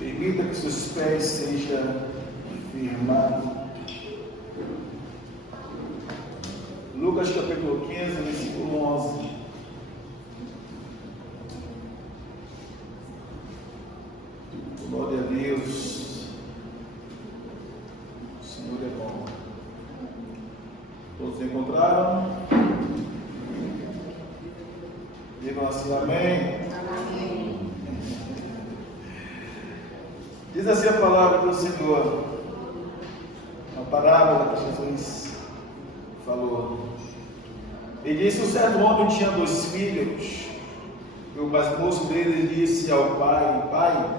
Permita que seus pés sejam firmados. Lucas capítulo 15, versículo 11. Glória a Deus. O Senhor é bom. Todos encontraram? Digam assim, amém. Amém. Diz assim a palavra do Senhor, uma parábola que Jesus falou. Ele disse: um certo homem tinha 2 filhos, e o mais moço deles disse ao pai: Pai,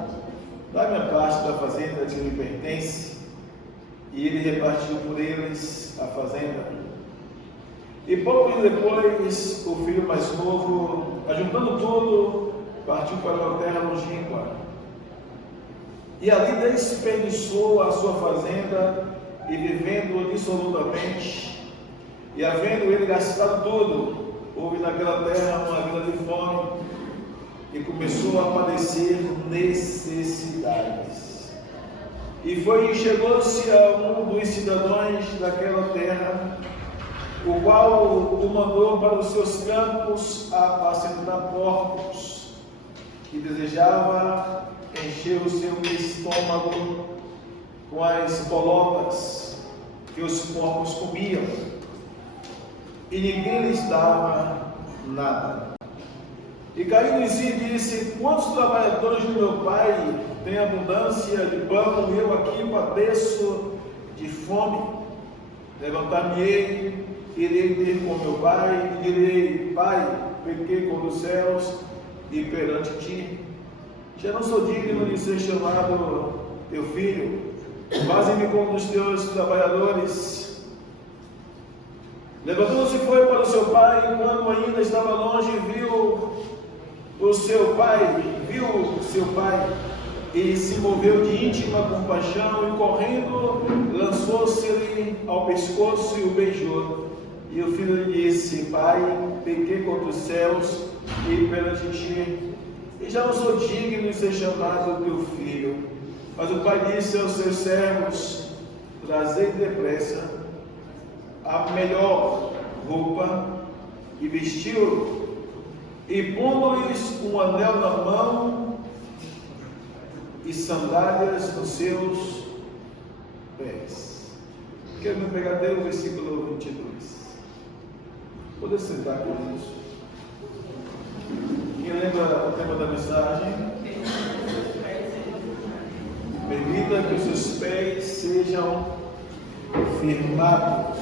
dá-me a parte da fazenda que me pertence. E ele repartiu por eles a fazenda. E pouco depois, o filho mais novo, ajuntando tudo, partiu para uma terra longínqua. E ali desperdiçou a sua fazenda, e vivendo dissolutamente, e havendo ele gastado tudo, houve naquela terra uma grande fome, e começou a padecer necessidades. E foi e chegou-se a um dos cidadãos daquela terra, o qual o mandou para os seus campos a apacentar porcos, e desejava encher o seu estômago com as bolotas que os porcos comiam, e ninguém lhes dava nada. E caindo em si disse: quantos trabalhadores do meu pai têm abundância de pão, e eu aqui padeço de fome? Levantar-me-ei, irei ter com meu pai, e direi: Pai, pequei contra os céus e perante ti. Já não sou digno de ser chamado teu filho. Faze-me como os teus trabalhadores. Levantou-se e foi para o seu pai, e quando ainda estava longe, viu seu pai, e se moveu de íntima compaixão, e correndo, lançou-se-lhe ao pescoço e o beijou. E o filho lhe disse: Pai, pequei contra os céus e perante ti, e já não sou digno de ser chamado teu filho. Mas o pai disse aos seus servos: trazei depressa a melhor roupa, e vestiu-o, e pondo-lhes um anel na mão e sandálias nos seus pés. Quero me pegar até o versículo 22. Poder sentar com isso. Quem lembra o tema da mensagem? Permita que os seus pés sejam firmados.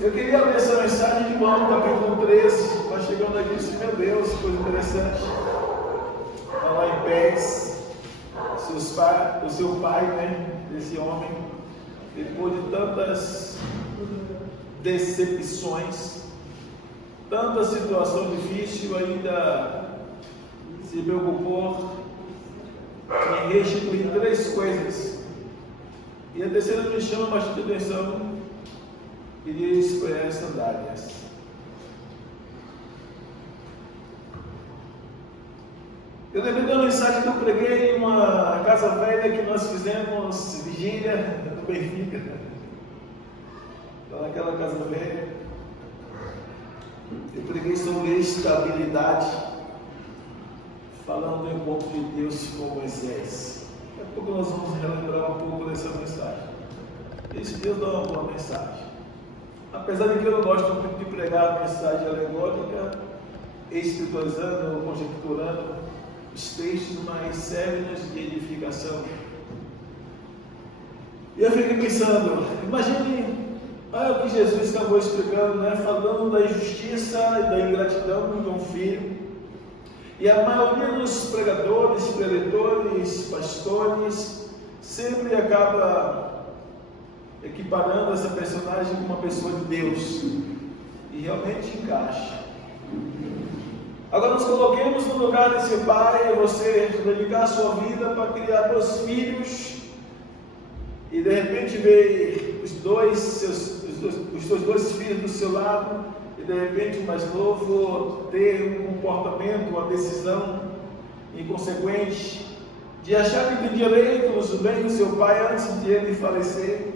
Eu queria ler essa mensagem de João, capítulo 13, mas chegando aqui, disse: meu Deus, coisa interessante. Falar em pés. O seu pai, né, desse homem, depois de tantas decepções, tanta situação difícil, ainda se preocupou em restituir 3 coisas. E a terceira me chama bastante atenção, e diz: foi as sandálias. Eu lembrei da mensagem que eu preguei em uma casa velha que nós fizemos vigília no Benfica. Então, naquela casa velha, eu preguei sobre estabilidade, falando do encontro de Deus com Moisés. Daqui a pouco nós vamos relembrar um pouco dessa mensagem. Esse Deus dá uma boa mensagem. Apesar de que eu não gosto muito de pregar a mensagem alegórica, espiritualizando ou conjecturando os textos, mas serve-nos de edificação. E eu fiquei pensando, imagine, olha o que Jesus acabou explicando, né? Falando da injustiça e da ingratidão de um filho. E a maioria dos pregadores, preletores, pastores, sempre acaba equiparando essa personagem com uma pessoa de Deus. E realmente encaixa. Agora nos coloquemos no lugar desse pai, você dedicar a sua vida para criar 2 filhos, e de repente ver os seus dois filhos do seu lado, e de repente o mais novo ter um comportamento, uma decisão inconsequente, de achar que tem direito nos bens do seu pai antes de ele falecer,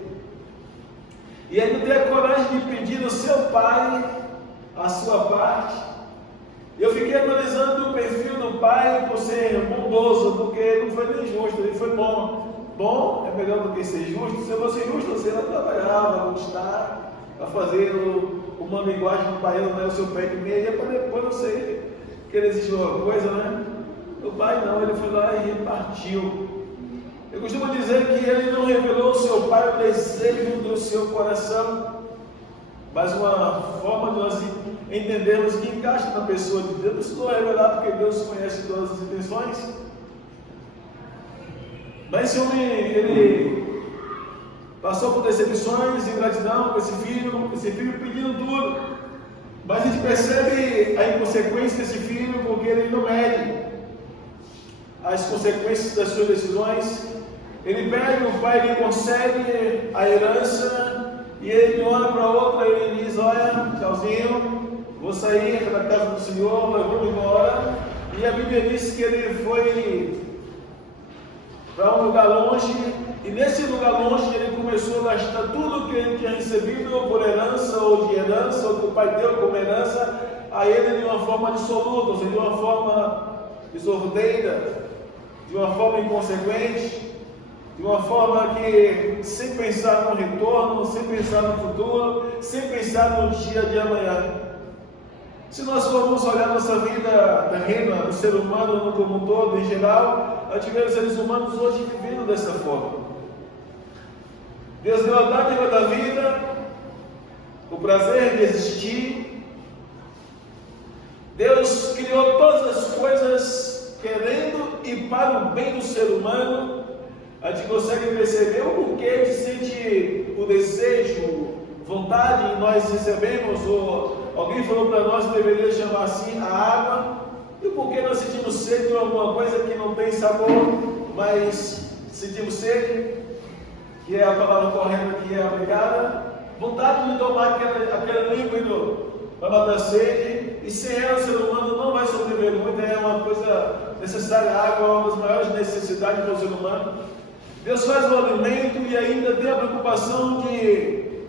e ainda ter a coragem de pedir ao seu pai a sua parte. Eu fiquei analisando o perfil do pai por ser bondoso, porque não foi nem justo, ele foi bom. Bom é melhor do que ser justo. Se eu fosse justo, você não trabalhava, não está a fazer uma linguagem do baiano, né, o seu pé de meia, para depois você querer exigir uma coisa, né? O pai não, ele foi lá e repartiu. Eu costumo dizer que ele não revelou ao seu pai o desejo do seu coração, mas uma forma de nós entendermos que encaixa na pessoa de Deus. Não precisou revelar porque Deus conhece todas as intenções. Mas esse homem, ele passou por decepções, ingratidão com esse filho pedindo tudo. Mas a gente percebe a inconsequência desse filho porque ele não mede as consequências das suas decisões. Ele pede, o pai lhe concede a herança, e ele de uma hora para outra ele diz: olha, tchauzinho, vou sair da casa do Senhor, eu vou embora. E a Bíblia diz que ele foi para um lugar longe, e nesse lugar longe ele começou a gastar tudo que ele tinha recebido por herança, ou de herança, ou que o pai deu como herança a ele de uma forma dissoluta, ou seja, de uma forma desordeira, de uma forma inconsequente, de uma forma que sem pensar no retorno, sem pensar no futuro, sem pensar no dia de amanhã. Se nós formos olhar nossa vida terrena, do ser humano como um todo, em geral, a gente vê os seres humanos hoje vivendo dessa forma. Deus deu a dádiva da vida, o prazer de existir. Deus criou todas as coisas querendo e para o bem do ser humano. A gente consegue perceber o porquê a gente sente o desejo, vontade, e nós recebemos, ou alguém falou para nós que deveria chamar assim a água, e o porquê nós sentimos sede de alguma coisa que não tem sabor, mas sentimos sede, que é a palavra correta que é aplicada, vontade de tomar aquele líquido para matar a sede, e sem ela o ser humano não vai sobreviver muito. É uma coisa necessária. A água é uma das maiores necessidades do ser humano. Deus faz o alimento e ainda tem a preocupação de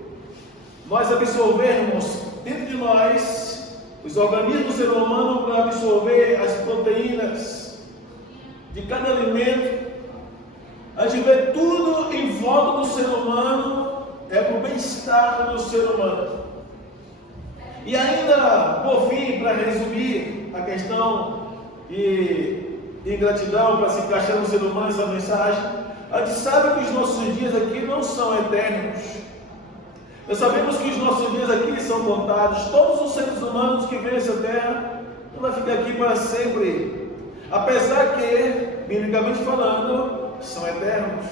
nós absorvermos dentro de nós, os organismos do ser humano, para absorver as proteínas de cada alimento. A gente vê tudo em volta do ser humano, é para o bem-estar do ser humano. E ainda, por fim, para resumir a questão de ingratidão, para se encaixar no ser humano essa mensagem, a gente sabe que os nossos dias aqui não são eternos. Nós sabemos que os nossos dias aqui são contados. Todos os seres humanos que vêm essa terra não vai ficar aqui para sempre. Apesar que, biblicamente falando, são eternos.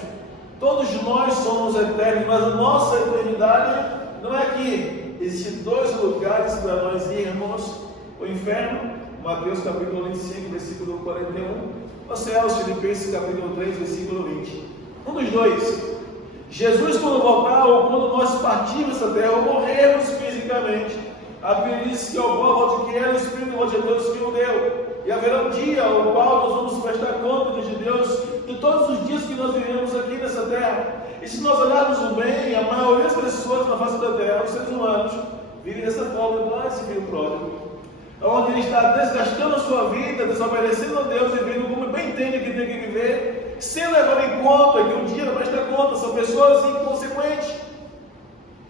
Todos nós somos eternos, mas a nossa eternidade não é aqui. Existem dois lugares para nós irmos: o inferno, Mateus capítulo 25, versículo 41, ou céus, Filipenses capítulo 3, versículo 20. Um dos dois. Jesus, quando voltar, ou quando nós partirmos dessa terra, ou morrermos fisicamente, a Bíblia diz que ao qual volte que era o Espírito de Deus que o deu. E haverá um dia ao qual nós vamos prestar conta de Deus de todos os dias que nós vivemos aqui nessa terra. E se nós olharmos bem, a maioria das pessoas na face da terra, os seres humanos, vivem dessa forma, igual esse filho pródigo, onde ele está desgastando a sua vida, desobedecendo a Deus e vivendo como bem entende que tem que viver, sem levar em conta que um dia não presta conta. São pessoas inconsequentes.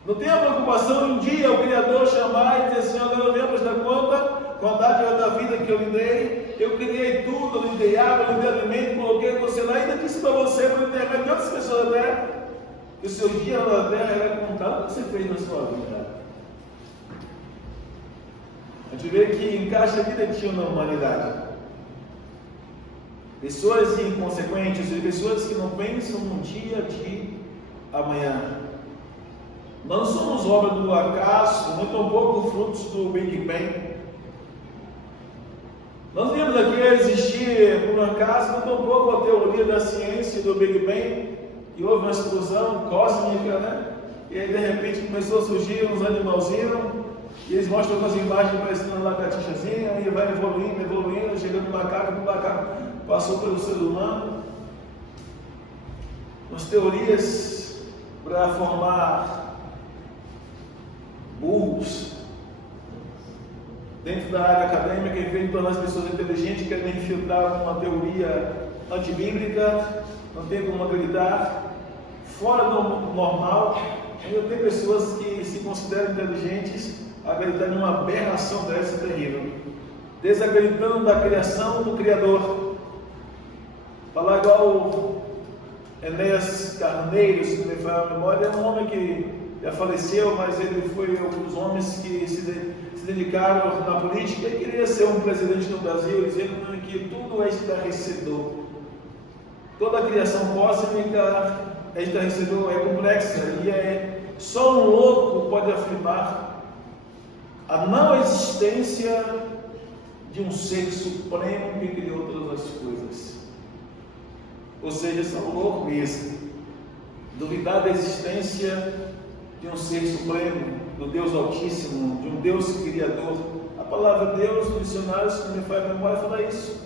Não tem a preocupação de um dia o Criador chamar e dizer assim: olha, eu não venho prestar conta com a dádiva da vida que eu lhe dei. Eu criei tudo, eu lhe dei água, eu lhe dei alimento, coloquei você lá, e ainda disse para você, por intermédio de outras pessoas da terra, que o seu dia na terra era contado o que você fez na sua vida. A gente vê que encaixa direitinho na humanidade. Pessoas inconsequentes, pessoas que não pensam no dia de amanhã. Não somos obra do acaso, muito pouco frutos do Big Bang. Nós viemos aqui a existir por um acaso, muito pouco a teoria da ciência do Big Bang, que houve uma explosão cósmica, né? E aí de repente começou a surgir uns animalzinhos, e eles mostram umas imagens parecendo uma lagartixazinha, e vai evoluindo, chegando no macaco, passou pelo ser humano, as teorias para formar burros dentro da área acadêmica, em vez de tornar as pessoas inteligentes, querem infiltrar uma teoria antibíblica, não tem como acreditar, fora do normal. Ainda tem pessoas que se consideram inteligentes, acreditando em uma aberração dessa terrível, desacreditando da criação do Criador. Falar igual o Enéas Carneiro, se me fala a memória, é um homem que já faleceu, mas ele foi um dos homens que se dedicaram na política e queria ser um presidente no Brasil, dizendo que tudo é estarrecedor. Toda a criação cósmica é estarrecedor, é complexa, e só um louco pode afirmar a não existência de um ser supremo que criou todas as coisas. Ou seja, são loucos mesmo. Duvidar da existência de um ser supremo, do Deus Altíssimo, de um Deus Criador. A palavra Deus, no dicionário, se me faz a memória, fala isso.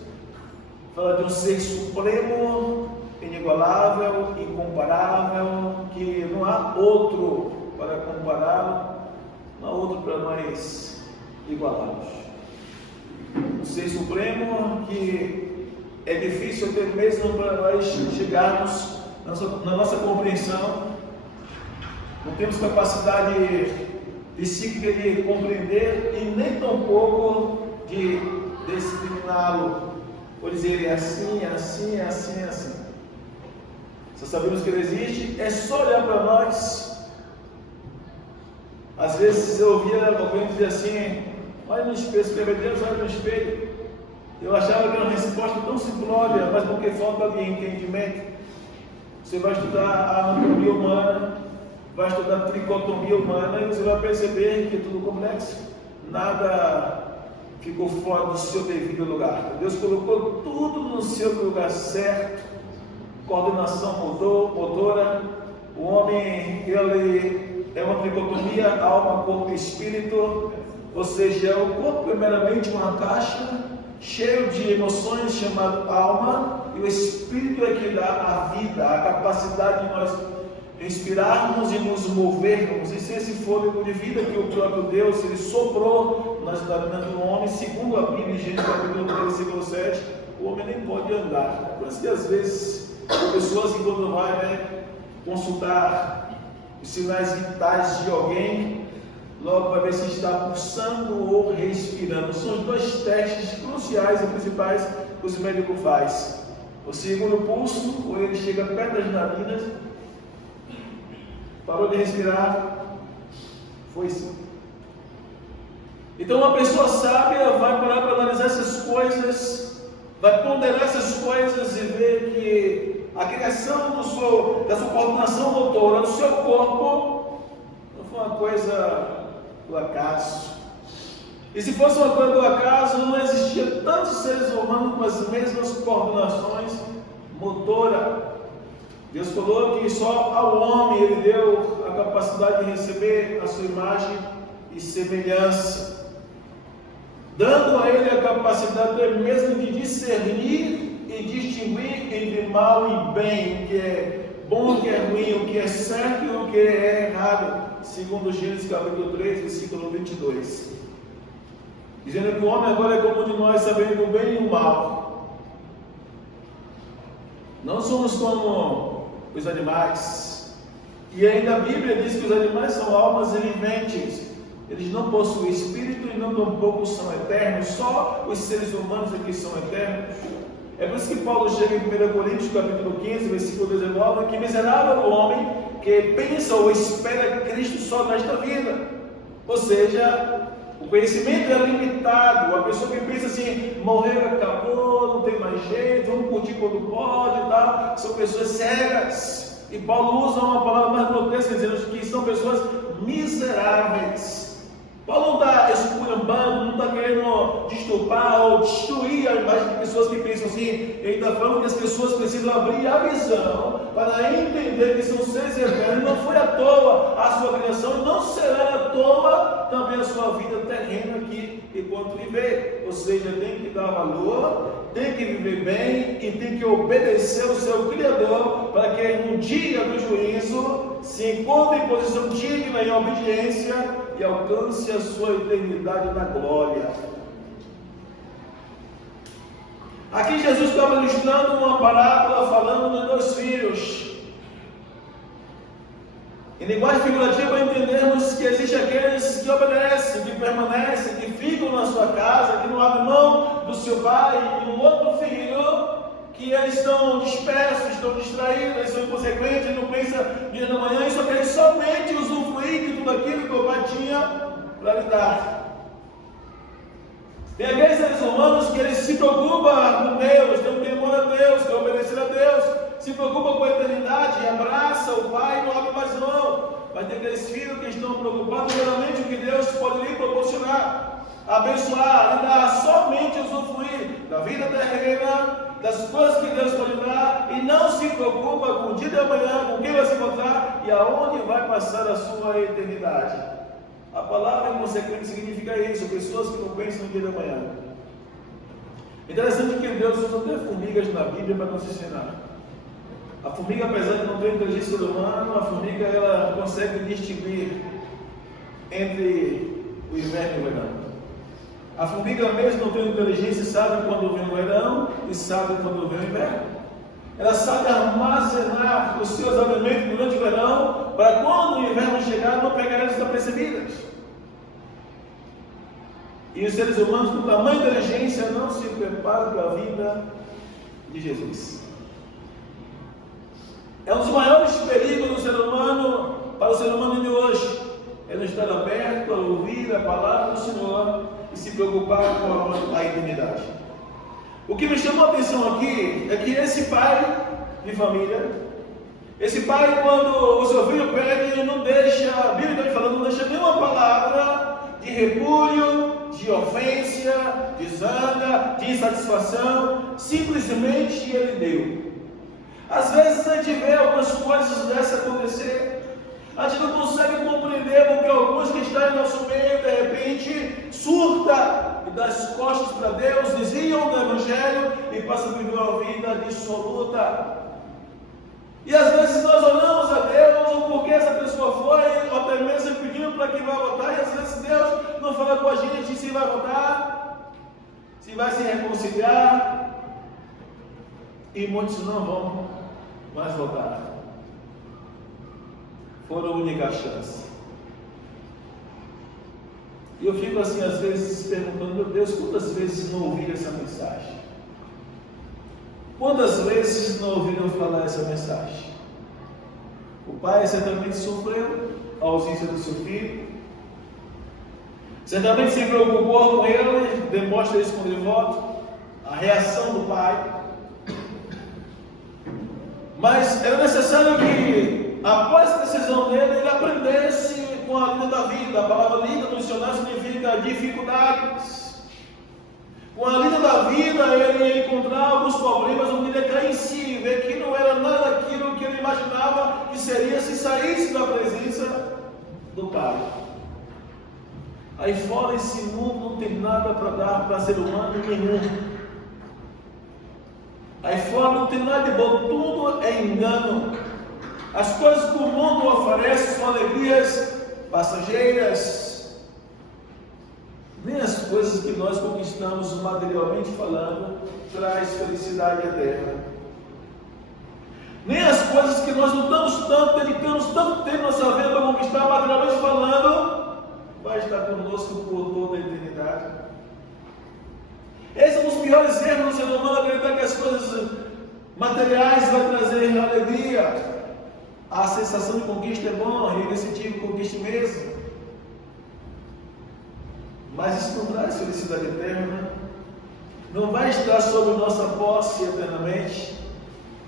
Fala de um ser supremo, inigualável, incomparável, que não há outro para compará-lo, não há outro para nós igualarmos. Um ser supremo que é difícil até mesmo para nós chegarmos na nossa compreensão. Não temos capacidade psíquica de compreender e nem tampouco de discipliná-lo, ou dizer ele é assim, é assim, é assim, é assim. Só sabemos que ele existe, é só olhar para nós. Às vezes eu ouvia alguém dizer assim: olha no espelho, escreve Deus, olha no espelho. Eu achava que era uma resposta tão simplória, mas porque falta de entendimento. Você vai estudar a anatomia humana, vai estudar a tricotomia humana e você vai perceber que é tudo complexo. Nada ficou fora do seu devido lugar. Deus colocou tudo no seu lugar certo. Coordenação motora. O homem, ele é uma tricotomia, alma, corpo e espírito. Ou seja, o corpo é meramente uma caixa cheio de emoções chamado alma, e o espírito é que dá a vida, a capacidade de nós inspirarmos e nos movermos. E se esse fôlego de vida que o próprio Deus ele soprou nas narinas do homem, segundo a Bíblia, em Gênesis capítulo 3, versículo 7, o homem nem pode andar. Por isso que às vezes pessoas que quando vai consultar os sinais vitais de alguém, logo vai ver se está pulsando ou respirando. São os dois testes cruciais e principais que os médicos fazem. O segundo pulso, ou ele chega perto das narinas, parou de respirar, foi sim. Então uma pessoa sábia vai parar para analisar essas coisas, vai ponderar essas coisas e ver que a criação da sua coordenação motora do seu corpo não foi uma coisa do acaso. E se fosse uma coisa do acaso, não existia tantos seres humanos com as mesmas coordenações motoras. Deus falou que só ao homem ele deu a capacidade de receber a sua imagem e semelhança, dando a ele a capacidade dele mesmo de discernir e distinguir entre mal e bem, o que é bom, o que é ruim, o que é certo e o que é errado, segundo Gênesis capítulo 3, versículo 22. Dizendo que o homem agora é como de nós, sabendo o bem e o mal. Não somos como os animais. E ainda a Bíblia diz que os animais são almas viventes. Eles não possuem espírito e não tampouco são eternos. Só os seres humanos aqui são eternos. É por isso que Paulo chega em 1 Coríntios capítulo 15, versículo 19, que miserável o homem que pensa ou espera Cristo só nesta vida. Ou seja, o conhecimento é limitado. A pessoa que pensa assim, morreu, acabou, não tem mais jeito, vamos curtir quando pode e tal, são pessoas cegas. E Paulo usa uma palavra mais grotesca, dizendo que são pessoas miseráveis. Paulo não está esculhambando, não está querendo deturpar ou destruir a imagem de pessoas que pensam assim. Ele está falando que as pessoas precisam abrir a visão para entender que são seres eternos. Não foi à toa a sua criação, não será à toa também a sua vida terrena aqui enquanto viver. ou seja, tem que dar valor, tem que viver bem e tem que obedecer ao seu Criador, para que no dia do juízo se encontre em posição digna em obediência e alcance a sua eternidade na glória. Aqui Jesus estava ilustrando uma parábola falando dos 2 filhos. Em linguagem figurativa, entendermos que existem aqueles que obedecem, que permanecem, que ficam na sua casa, que não abrem mão do seu pai, e um outro filho, que eles estão dispersos, estão distraídos, eles são inconsequentes, não pensam dia da manhã, e só querem somente usufruir de tudo aquilo que o pai tinha para lhe dar. Tem aqueles seres humanos que eles se preocupam com Deus, têm um temor a Deus, querem obedecer a Deus, se preocupam com a eternidade, abraça o Pai e não abre mais mão. Mas tem aqueles filhos que estão preocupados realmente com o que Deus pode lhe proporcionar, abençoar, lhe dar, somente usufruir da vida terrena, das coisas que Deus pode dar, e não se preocupa com o dia de amanhã, com quem vai se encontrar e aonde vai passar a sua eternidade. A palavra inconsequente significa isso, pessoas que não pensam no dia de amanhã. Interessante que Deus usa até formigas na Bíblia para nos ensinar. A formiga, apesar de não ter inteligência humana, a formiga ela consegue distinguir entre o inverno e o verão. A formiga mesmo não tem inteligência, sabe quando vem o verão e sabe quando vem o inverno. Ela sabe armazenar os seus alimentos durante o verão, para quando o inverno chegar, não pegar elas desapercebidas. E os seres humanos, com tamanha inteligência, não se preparam para a vida de Jesus. É um dos maiores perigos do ser humano, para o ser humano de hoje, é não estar aberto a ouvir a palavra do Senhor e se preocupar com a eternidade. O que me chamou a atenção aqui é que esse pai de família, esse pai, quando o seu filho pede, ele não deixa, a Bíblia está falando, não deixa nenhuma palavra de repúdio, de ofensa, de zanga, de insatisfação, simplesmente ele deu. Às vezes a gente vê algumas coisas dessas acontecer, a gente não consegue compreender porque alguns que estão em nosso meio, de repente, surta e dá as costas para Deus, desviam do Evangelho e passam a viver uma vida dissoluta. E às vezes nós oramos a Deus, ou porque essa pessoa foi, ou até mesmo pedindo para que vai votar, e às vezes Deus não fala com a gente se vai votar, se vai se reconciliar, e muitos não vão mais votar. Foram a única chance. E eu fico assim, às vezes, perguntando, meu Deus, quantas vezes não ouviram essa mensagem? Quantas vezes não ouviram falar essa mensagem? O pai certamente sofreu a ausência do seu filho, certamente se preocupou com ele, demonstra isso quando ele volta, a reação do pai. Mas era necessário que, após a decisão dele, ele aprendesse com a linha da vida. A palavra linha no dicionário significa dificuldades. Com a linha da vida, ele ia encontrar alguns problemas onde ele ia cair em si, ver que não era nada aquilo que ele imaginava que seria se saísse da presença do Pai. Aí fora, esse mundo não tem nada para dar para ser humano nenhum. Aí fora não tem nada de bom, tudo é engano. As coisas que o mundo oferece são alegrias passageiras. Nem as coisas que nós conquistamos materialmente falando traz felicidade eterna. Nem as coisas que nós lutamos tanto, dedicamos tanto tempo na nossa vida para conquistar materialmente falando, vai estar conosco por toda a eternidade. Esse é um dos piores erros do ser humano, acreditar que as coisas materiais vão trazer alegria. A sensação de conquista é bom, e nesse tipo de conquista mesmo. Mas isso não traz felicidade eterna. Não vai estar sob nossa posse eternamente.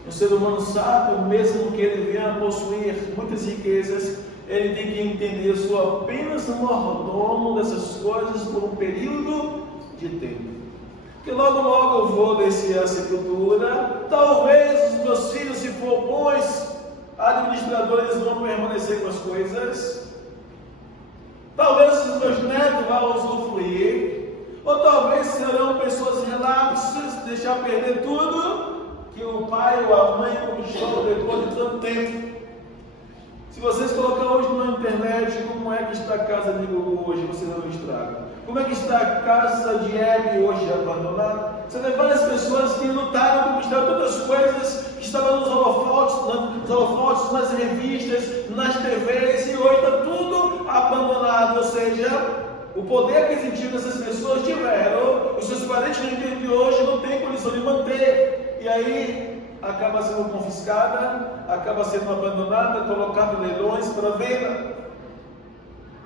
O ser humano sabe, mesmo que ele venha a possuir muitas riquezas, ele tem que entender, eu sou apenas um mordomo dessas coisas por um período de tempo. Porque logo eu vou descer a sepultura. Talvez os meus filhos, se for bons administradores, vão permanecer com as coisas. Talvez os meus netos vão usufruir. Ou talvez serão pessoas relapsas, deixar perder tudo que o pai ou a mãe conquistou depois de tanto tempo. Se vocês colocar hoje na internet como é que está a casa de Gugu hoje, vocês vão estragar. Como é que está a casa de Hebe hoje abandonada? Você vê várias pessoas que lutaram, conquistaram todas as coisas que estavam nos holofotes, nas revistas, nas TVs, e hoje está tudo abandonado. Ou seja, o poder aquisitivo dessas pessoas tiveram, os seus parentes no dia de hoje não têm condição de manter. E aí acaba sendo confiscada, acaba sendo abandonada, colocada em leilões para venda.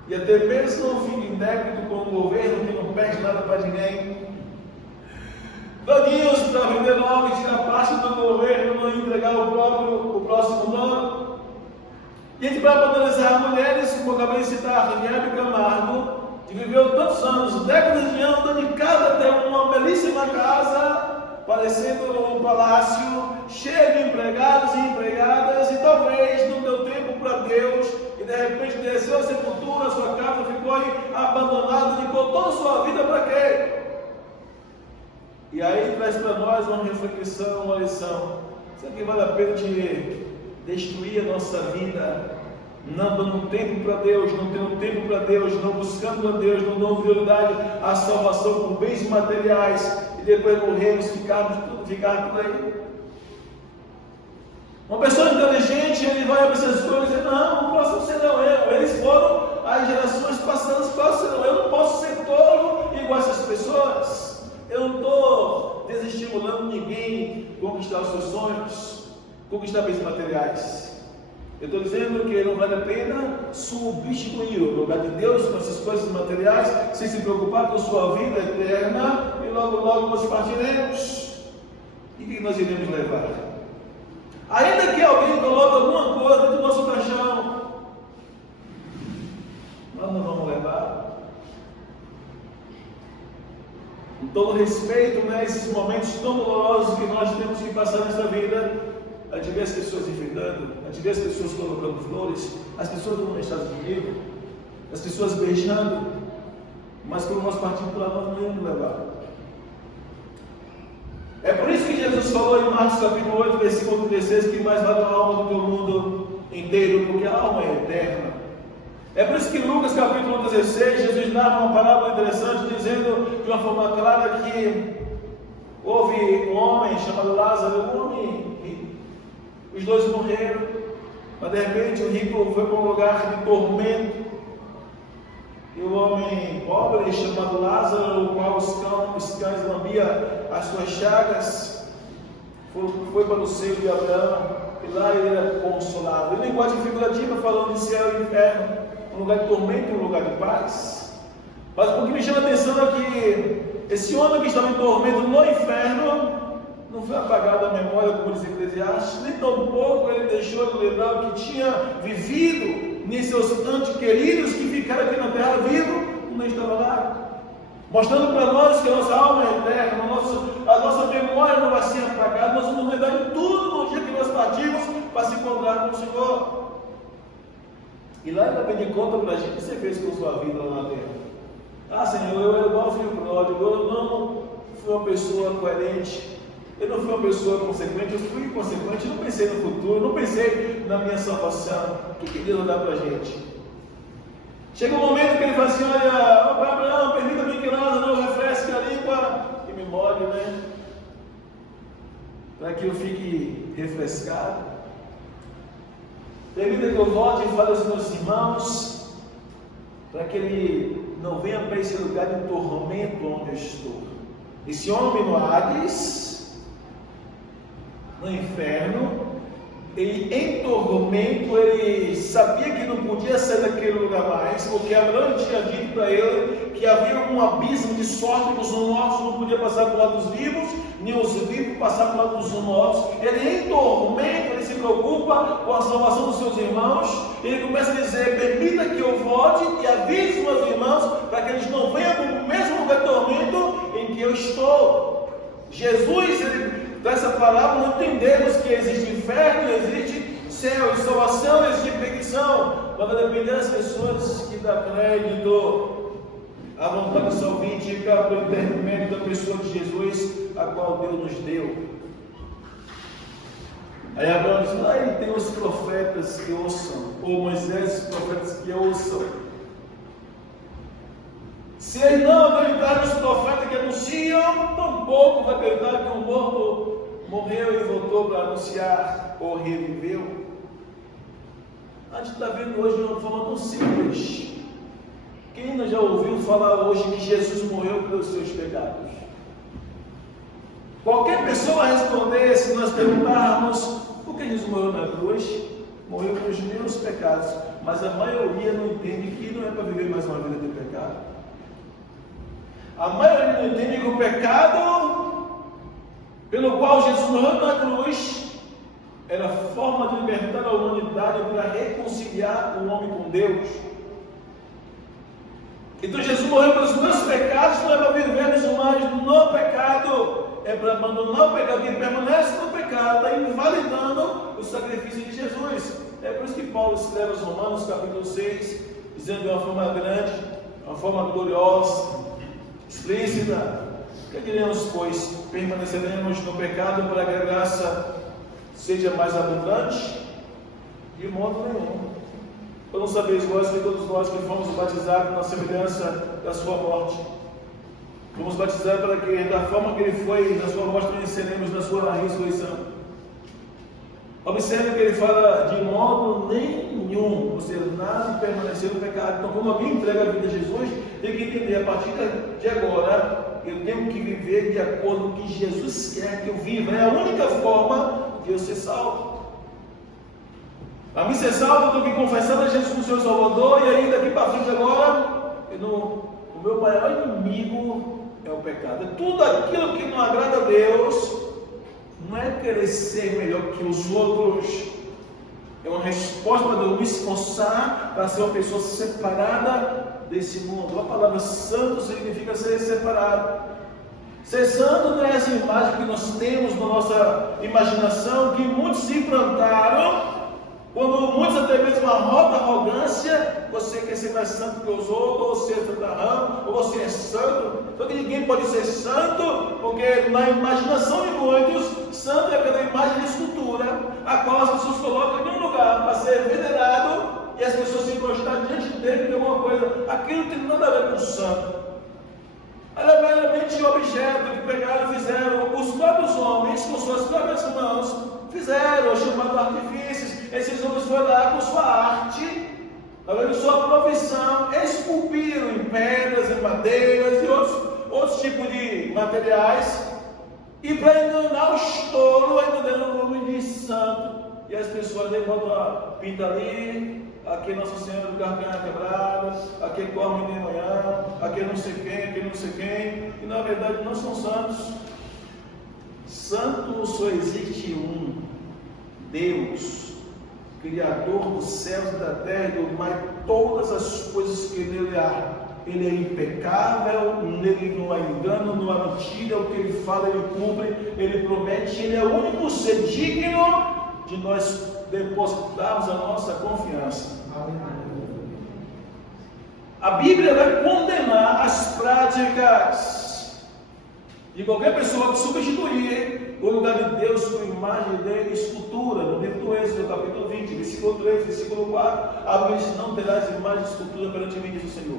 E até mesmo o filho indébito com o governo que não pede nada para ninguém. Doguinhos para vender logo e tirar parte do governo, não entregar o próximo dono. E a gente vai banalizar mulheres, como eu acabei de citar, Hebe Camargo, que viveu tantos anos, décadas de anos, dando de casa até uma belíssima casa, parecendo um palácio, cheio de empregados e empregadas, e talvez não deu tempo para Deus, e de repente desceu a sepultura, a sua casa ficou abandonada, dedicou toda a sua vida para quê? E aí traz para nós uma reflexão, uma lição. Será que vale a pena de destruir a nossa vida, não dando tempo para Deus, não tendo tempo para Deus, não buscando a Deus, não dando prioridade à salvação com bens materiais, e depois morrermos, ficar por aí? Uma pessoa inteligente, ele vai para essas coisas e diz, não posso ser não eu. Eles foram, as gerações passadas passaram, eu não posso ser tolo igual essas pessoas. Eu não estou desestimulando ninguém a conquistar os seus sonhos, conquistar bens materiais. Eu estou dizendo que não vale a pena substituir o lugar de Deus com essas coisas materiais, sem se preocupar com sua vida eterna, e logo nós partiremos. E o que nós iremos levar? Ainda que alguém coloque alguma coisa dentro do nosso caixão, nós não vamos levar. Com todo respeito, esses momentos tão dolorosos que nós temos que passar nessa vida, a gente vê as pessoas enfrentando, a gente vê as pessoas colocando flores, as pessoas vão deixar comigo, as pessoas beijando, mas quando nós partimos para lá, nós não íamos levar. É por isso que Jesus falou em Marcos capítulo 8, versículo 16, que mais vale a alma do que o mundo inteiro, porque a alma é eterna. É por isso que em Lucas capítulo 16, Jesus narra uma parábola interessante, dizendo de uma forma clara que houve um homem chamado Lázaro, um homem rico. Os dois morreram, mas de repente o rico foi para um lugar de tormento. E o homem pobre, chamado Lázaro, o qual os cães lambiam as suas chagas, foi para o seio de Abraão, e lá ele era consolado. Em linguagem figurativa, falando de céu e inferno, um lugar de tormento e um lugar de paz. Mas o que me chama a atenção é que esse homem que estava em tormento no inferno não foi apagado da memória, como diz Eclesiastes, nem tampouco ele deixou de lembrar o que tinha vivido nem seus antes queridos que ficaram aqui na terra vivos, não estava lá. Mostrando para nós que a nossa alma é eterna, a nossa memória não vai ser apagada, nós vamos lembrar de tudo no dia que nós partimos para se encontrar com o Senhor. E lá ele vai pedir conta para a gente: o que você fez com a sua vida lá na terra? Ah, Senhor, eu era igual ao filho pródigo, eu não fui uma pessoa coerente, eu não fui uma pessoa consequente, eu fui inconsequente, eu não pensei no futuro, eu não pensei na minha salvação. O que Deus vai dar para a gente? Chega um momento que ele fala assim: olha, Abraão, permita-me que Lázaro refresque a língua e me molhe, para que eu fique refrescado. Permita que eu volte e fale aos meus irmãos, para que ele não venha para esse lugar de tormento onde eu estou. Esse homem no Hades, no inferno, ele em tormento, ele sabia que não podia sair daquele lugar mais, porque Abraão tinha dito para ele que havia um abismo de sorte, que os mortos não podiam passar para o lado dos vivos, nem os vivos passar para o lado dos mortos. Ele em tormento, ele se preocupa com a salvação dos seus irmãos, ele começa a dizer: permita que eu volte e avise os meus irmãos, para que eles não venham para o mesmo lugar de tormento em que eu estou. Jesus, ele dá essa palavra, não entendemos que existe inferno, existe céu, e salvação, existe perdição, mas vai depender das pessoas que dá crédito. a vontade salvífica pelo intermédio da pessoa de Jesus, a qual Deus nos deu. Aí Abraão diz, aí tem os profetas que ouçam, ou Moisés, os profetas que ouçam. Se eles não acreditarem nos profetas que anunciam, tampouco vai acreditar que um morto morreu e voltou para anunciar, ou reviveu. A gente está vendo hoje de uma forma tão simples. Quem já ouviu falar hoje que Jesus morreu pelos seus pecados? Qualquer pessoa vai responder, se nós perguntarmos por que Jesus morreu na cruz, morreu pelos meus pecados, mas a maioria não entende que não é para viver mais uma vida de pecado. A maioria não entende que o pecado pelo qual Jesus morreu na cruz era a forma de libertar a humanidade para reconciliar o homem com Deus. Então Jesus morreu pelos meus pecados, não é para vivermos mais no pecado, é para abandonar o pecado. Quem permanece no pecado está invalidando o sacrifício de Jesus. É por isso que Paulo escreve aos Romanos, capítulo 6, dizendo de uma forma grande, de uma forma gloriosa, explícita: que diremos, pois, permaneceremos no pecado para que a graça seja mais abundante? De modo nenhum. Ou não sabeis vós que todos nós que fomos batizados na semelhança da sua morte, fomos batizados para que, da forma que ele foi, da sua morte, conheceremos da sua ressurreição. Observe que ele fala de modo nenhum, ou seja, nada de permanecer no pecado. Então, como alguém entrega a vida a Jesus, tem que entender, a partir de agora, eu tenho que viver de acordo com o que Jesus quer que eu viva. É a única forma de eu ser salvo. A mim ser salvo do que confessar a Jesus como Senhor e Salvador, e aí daqui para frente agora, o meu maior inimigo é o pecado. É tudo aquilo que não agrada a Deus. Não é querer ser melhor que os outros, é uma resposta para eu me esforçar para ser uma pessoa separada desse mundo. A palavra santo significa ser separado. Ser santo não é essa imagem que nós temos na nossa imaginação, que muitos se implantaram, quando muitos até mesmo arrogam arrogância. Você quer ser mais santo que os outros, ou você é santarrão, ou você é santo. Então ninguém pode ser santo, porque na imaginação de muitos, santo é aquela imagem de escultura, a qual as pessoas colocam em um lugar para ser venerado, e as pessoas se encostarem diante dele de alguma coisa. Aquilo não tem nada a ver com santo. Ela é meramente objeto que pegaram e fizeram. Os próprios homens, com suas próprias mãos, fizeram o chamado artifícios. Esses homens foram lá com sua arte, sua profissão, esculpiram em pedras, em madeiras e outros tipos de materiais, e para enganar o tolo, ainda deram o nome de santo. E as pessoas aí botam a pinta ali, aqui Nossa Senhora do Garganta Quebrada, aqui Corme de Manhã, aqui não sei quem, aqui não sei quem, e na verdade não são santos. Santo só existe um, Deus, Criador dos céus e da terra e do mar, todas as coisas que nele há. Ele é impecável, nele não há engano, não há mentira, o que ele fala ele cumpre, ele promete, ele é o único ser digno de nós depositarmos a nossa confiança. A Bíblia vai condenar as práticas de qualquer pessoa que substituir o lugar de Deus com imagem de escultura. No livro do Êxodo, capítulo 20, versículo 3, versículo 4, a Bíblia diz: não terás imagem de escultura perante mim, diz o Senhor,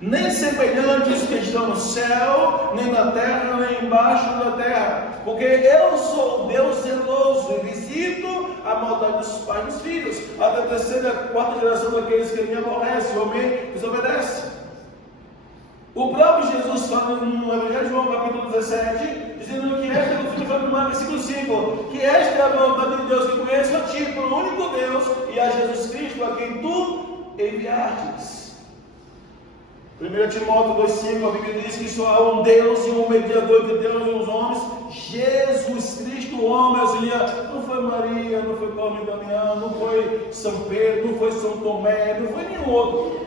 nem semelhantes que estão no céu, nem na terra, nem embaixo da terra, porque eu sou Deus zeloso e visito a maldade dos pais e dos filhos, até a terceira e a quarta geração daqueles que me aborrecem ou me desobedecem. O próprio Jesus fala no Evangelho de João, capítulo 17, dizendo que esta é no versículo 5, que esta é a vontade de Deus, que conheça a ti, por um único Deus, e a Jesus Cristo, a quem tu enviastes. 1 Timóteo 2,5, a Bíblia diz que só há um Deus e um mediador entre Deus e os homens, Jesus Cristo, o homem auxiliar. Não foi Maria, não foi Paulo e Damião, não foi São Pedro, não foi São Tomé, não foi nenhum outro.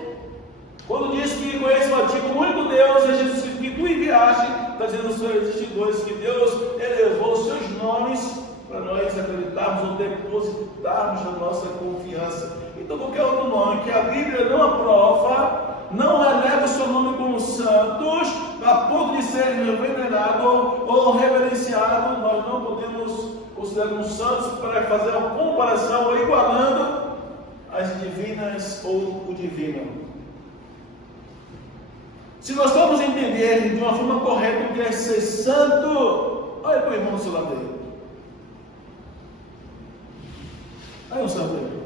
Quando diz que conhece a ti como único Deus, é Jesus Cristo que tu enviaste, está dizendo que só existem dois, que Deus elevou os seus nomes para nós acreditarmos ou depositarmos a nossa confiança. Então qualquer outro nome que a Bíblia não aprova, não eleva o seu nome como santos, a ponto de ser venerado ou reverenciado. Nós não podemos considerar os santos para fazer uma comparação ou igualando as divinas ou o divino. Se nós formos entender de uma forma correta o que é ser santo, olha para o irmão do seu lado dele. Olha o santo aí.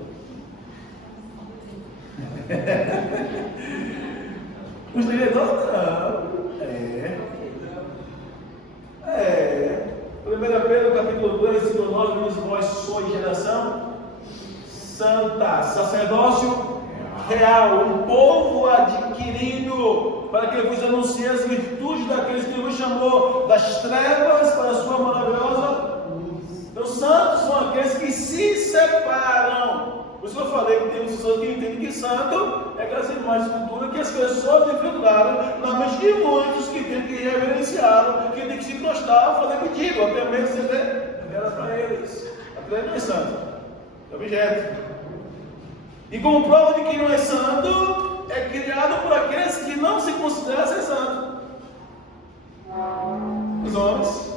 Os diretores não. 1 Pedro capítulo 2, versículo 9 diz: vós sois geração santa, sacerdócio real, um povo adquirido, para que vos anuncie as virtudes daqueles que vos chamou das trevas para a sua maravilhosa luz. Então, santos são aqueles que se separam. Por isso que eu falei que tem pessoas que entendem que santo é aquelas imagens de cultura que as pessoas infiltraram na mente de muitos que tem que reverenciá-lo, que tem que se prostrar, fazer pedido, até mesmo se era para eles. Até não é santo, é objeto. E como prova de que não é santo, é criado por aqueles que não se consideram ser santo. Os homens.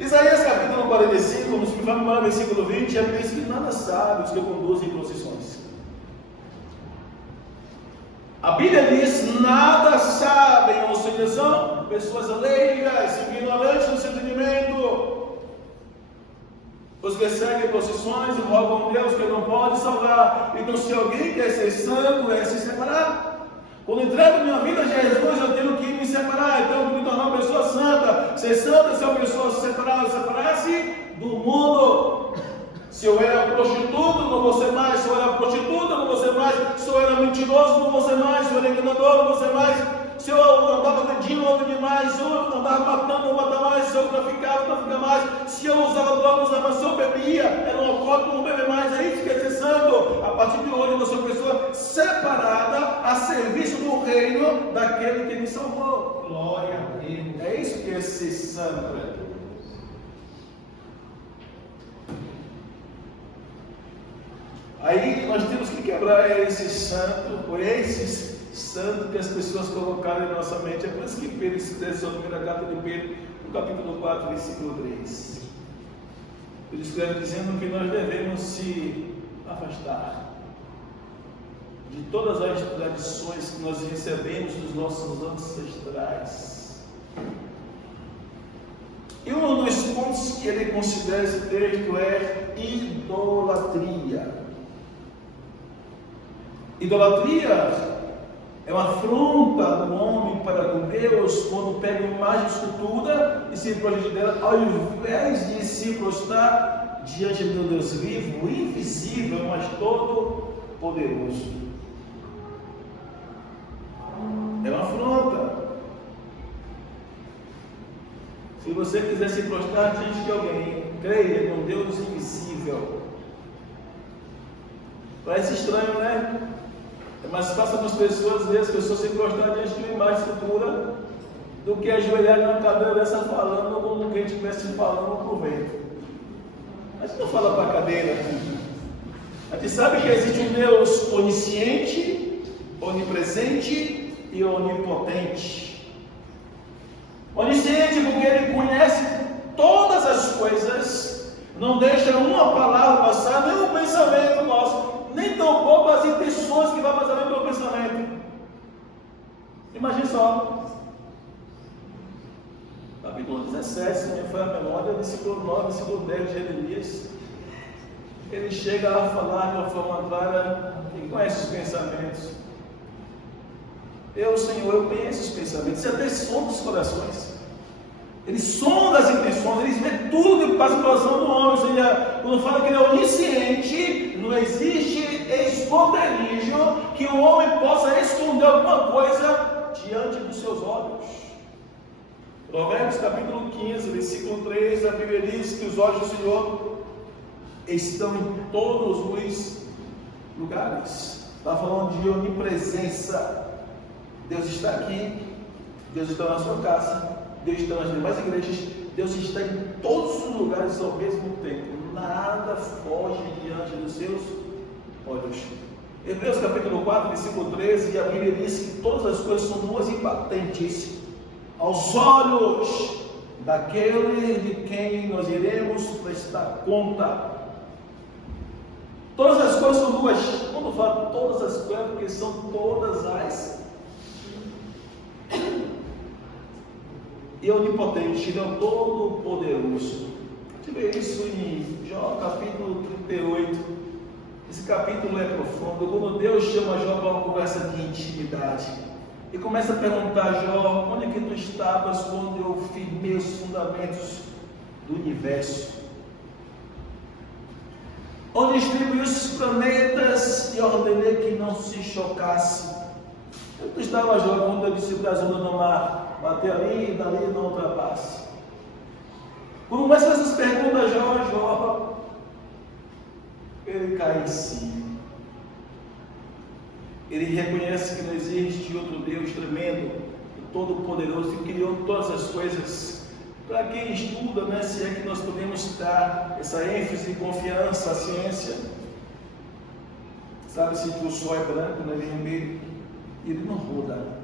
Isaías capítulo 45, vamos para o versículo 20, ele diz que nada sabe os que conduzem procissões. A Bíblia diz: nada sabem, ou seja, são pessoas leigas, ignorantes no seu entendimento. Os que seguem procissões e rogam a Deus que não pode salvar. Então, se alguém quer ser santo, é se separar. Quando entrego minha vida a Jesus, eu tenho que me separar. Então, eu tenho que me tornar uma pessoa santa. Ser santa é ser uma pessoa separada, separar-se do mundo. Se eu era prostituto, não vou ser mais. Se eu era prostituta, não vou ser mais. Se eu era mentiroso, não vou ser mais. Se eu era enganador, não vou ser mais. Se eu andava pedindo, não vou pedir mais. Se eu andava matando, não vou matar mais. Se eu traficava, não ficar mais. Se eu usava drogas, não usava mais. Se eu bebia, era um alcoólico, não beber mais. É isso que é ser santo. A partir de hoje, eu sou uma pessoa separada a serviço do reino daquele que me salvou. Glória a Deus. É isso que é ser santo. Aí nós temos que quebrar esse santo, ou esses santos que as pessoas colocaram em nossa mente. É por isso que Pedro escreve a primeira carta de Pedro, no capítulo 4, versículo 3. Ele escreve dizendo que nós devemos se afastar de todas as tradições que nós recebemos dos nossos ancestrais. E um dos pontos que ele considera esse texto é idolatria. Idolatria é uma afronta do homem para com Deus quando pega uma imagem escultura e se projeta dela, ao invés de se prostrar diante do Deus vivo, invisível, mas todo poderoso. É uma afronta. Se você quiser se prostrar diante de alguém, creia num Deus invisível. Parece estranho, né? É mais fácil para as pessoas ver as pessoas se prostrar diante de uma imagem futura do que ajoelhar na cadeira dessa falando como quem estivesse falando para o vento. A gente não fala para a cadeira. A gente sabe que existe um Deus onisciente, onipresente e onipotente. Onisciente porque Ele conhece todas as coisas, não deixa uma palavra passar, nem um pensamento nosso, nem tampouco as intenções que vai passar no teu pensamento. Imagine só. Capítulo 17, se me foi a memória, versículo 9, versículo 10 de Jeremias. Ele chega a falar de uma forma clara, ele conhece os pensamentos. Eu, Senhor, eu conheço os pensamentos, ele até sonda os corações. Ele sonda as intenções, ele vê tudo que passa no coração do homem. Ou seja, quando fala que ele é onisciente, não existe esconderijo que o homem possa esconder alguma coisa diante dos seus olhos. Provérbios capítulo 15, versículo 3, a Bíblia diz que os olhos do Senhor estão em todos os lugares. Está falando de onipresença. Deus está aqui, Deus está na sua casa, Deus está nas demais igrejas, Deus está em todos os lugares ao mesmo tempo. Nada foge diante dos seus olhos. Hebreus capítulo 4, versículo 13, e a Bíblia diz que todas as coisas são nuas e patentes aos olhos daquele de quem nós iremos prestar conta. Todas as coisas são nuas. Quando eu falo todas as coisas, porque são todas as e onipotente, ele é o todo-poderoso. A gente vê isso em Jó capítulo 38. Esse capítulo é profundo. Quando Deus chama Jó para uma conversa de intimidade e começa a perguntar a Jó: onde é que tu estavas quando eu firmei os fundamentos do universo? Onde distribuí os planetas e ordenei que não se chocasse? Onde tu estava, Jó, quando eu disse para as ondas do mar: bater ali e dali não ultrapasse? Quando começa essas perguntas, Jó, ele cai em si. Ele reconhece que não existe outro Deus tremendo, todo-poderoso, que criou todas as coisas. Para quem estuda, né, se é que nós podemos dar essa ênfase e confiança à ciência. Sabe-se que o sol é branco, não é vermelho, e ele não roda.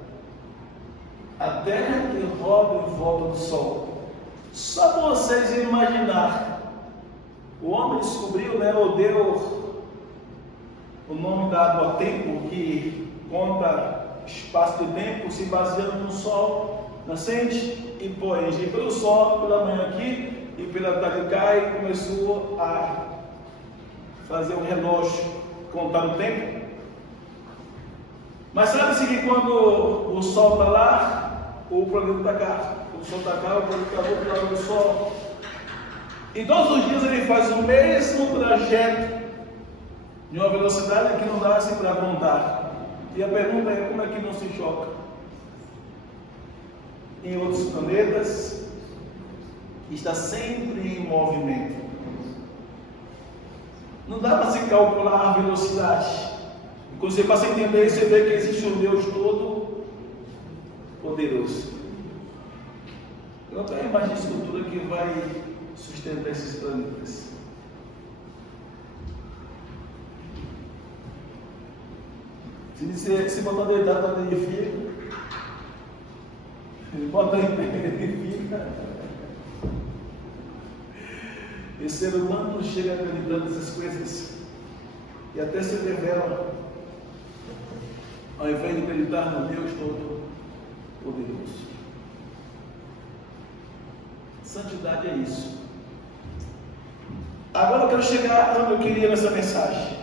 A terra que roda em volta do sol. Só para vocês imaginar, o homem descobriu, né, ou deu o nome dado ao tempo, que conta espaço de tempo se baseando no sol nascente e poente. E pelo sol, pela manhã aqui, e pela tarde cai, começou a fazer um relógio, contar o tempo. Mas sabe-se que quando o sol está lá, o planeta está cá. O sol está cá, o planeta está do outro lado do sol. E todos os dias ele faz o mesmo trajeto, de uma velocidade que não dá assim para contar. E a pergunta é: como é que não se choca? Em outros planetas, está sempre em movimento. Não dá para se calcular a velocidade. Quando você passa a entender isso, você vê que existe um Deus todo poderoso. Eu tenho a imagem de estrutura que vai sustentar esses planetas. Se botar deitado, ele fica. Bota em pé, ele fica. E o ser humano chega acreditando nessas coisas e até se revela, ao invés de acreditar no Deus todo-poderoso. Santidade é isso. Agora eu quero chegar onde eu queria nessa mensagem.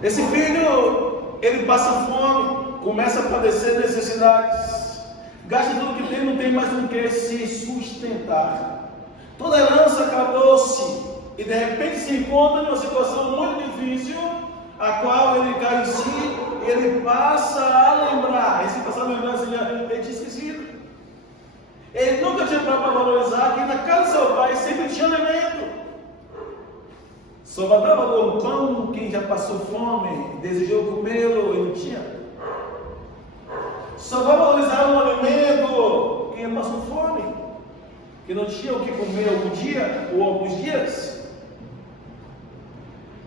Esse filho, ele passa fome, começa a padecer necessidades, gasta tudo que tem, não tem mais com que se sustentar. Toda a herança acabou-se e de repente se encontra em uma situação muito difícil, a qual ele cai em si e ele passa a lembrar. Esse passar a lembrar, ele tinha esquecido. Ele nunca tinha para valorizar que na casa do seu pai sempre tinha alimento. Só vai dar valor no pão quem já passou fome, desejou comê-lo e não tinha. Só vai valorizar um alimento quem já passou fome, que não tinha o que comer algum dia ou alguns dias.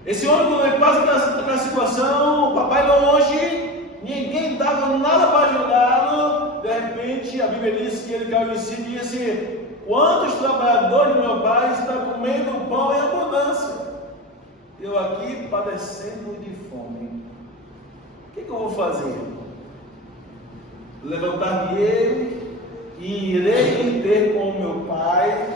Esse homem, quando ele passa naquela situação, o papai longe, ninguém dava nada para ajudá-lo. De repente, a Bíblia diz que ele caiu em si e disse: quantos trabalhadores do meu pai estão comendo pão em abundância? Eu aqui padecendo de fome. O que eu vou fazer? Levantar-me-ei e irei ter com meu pai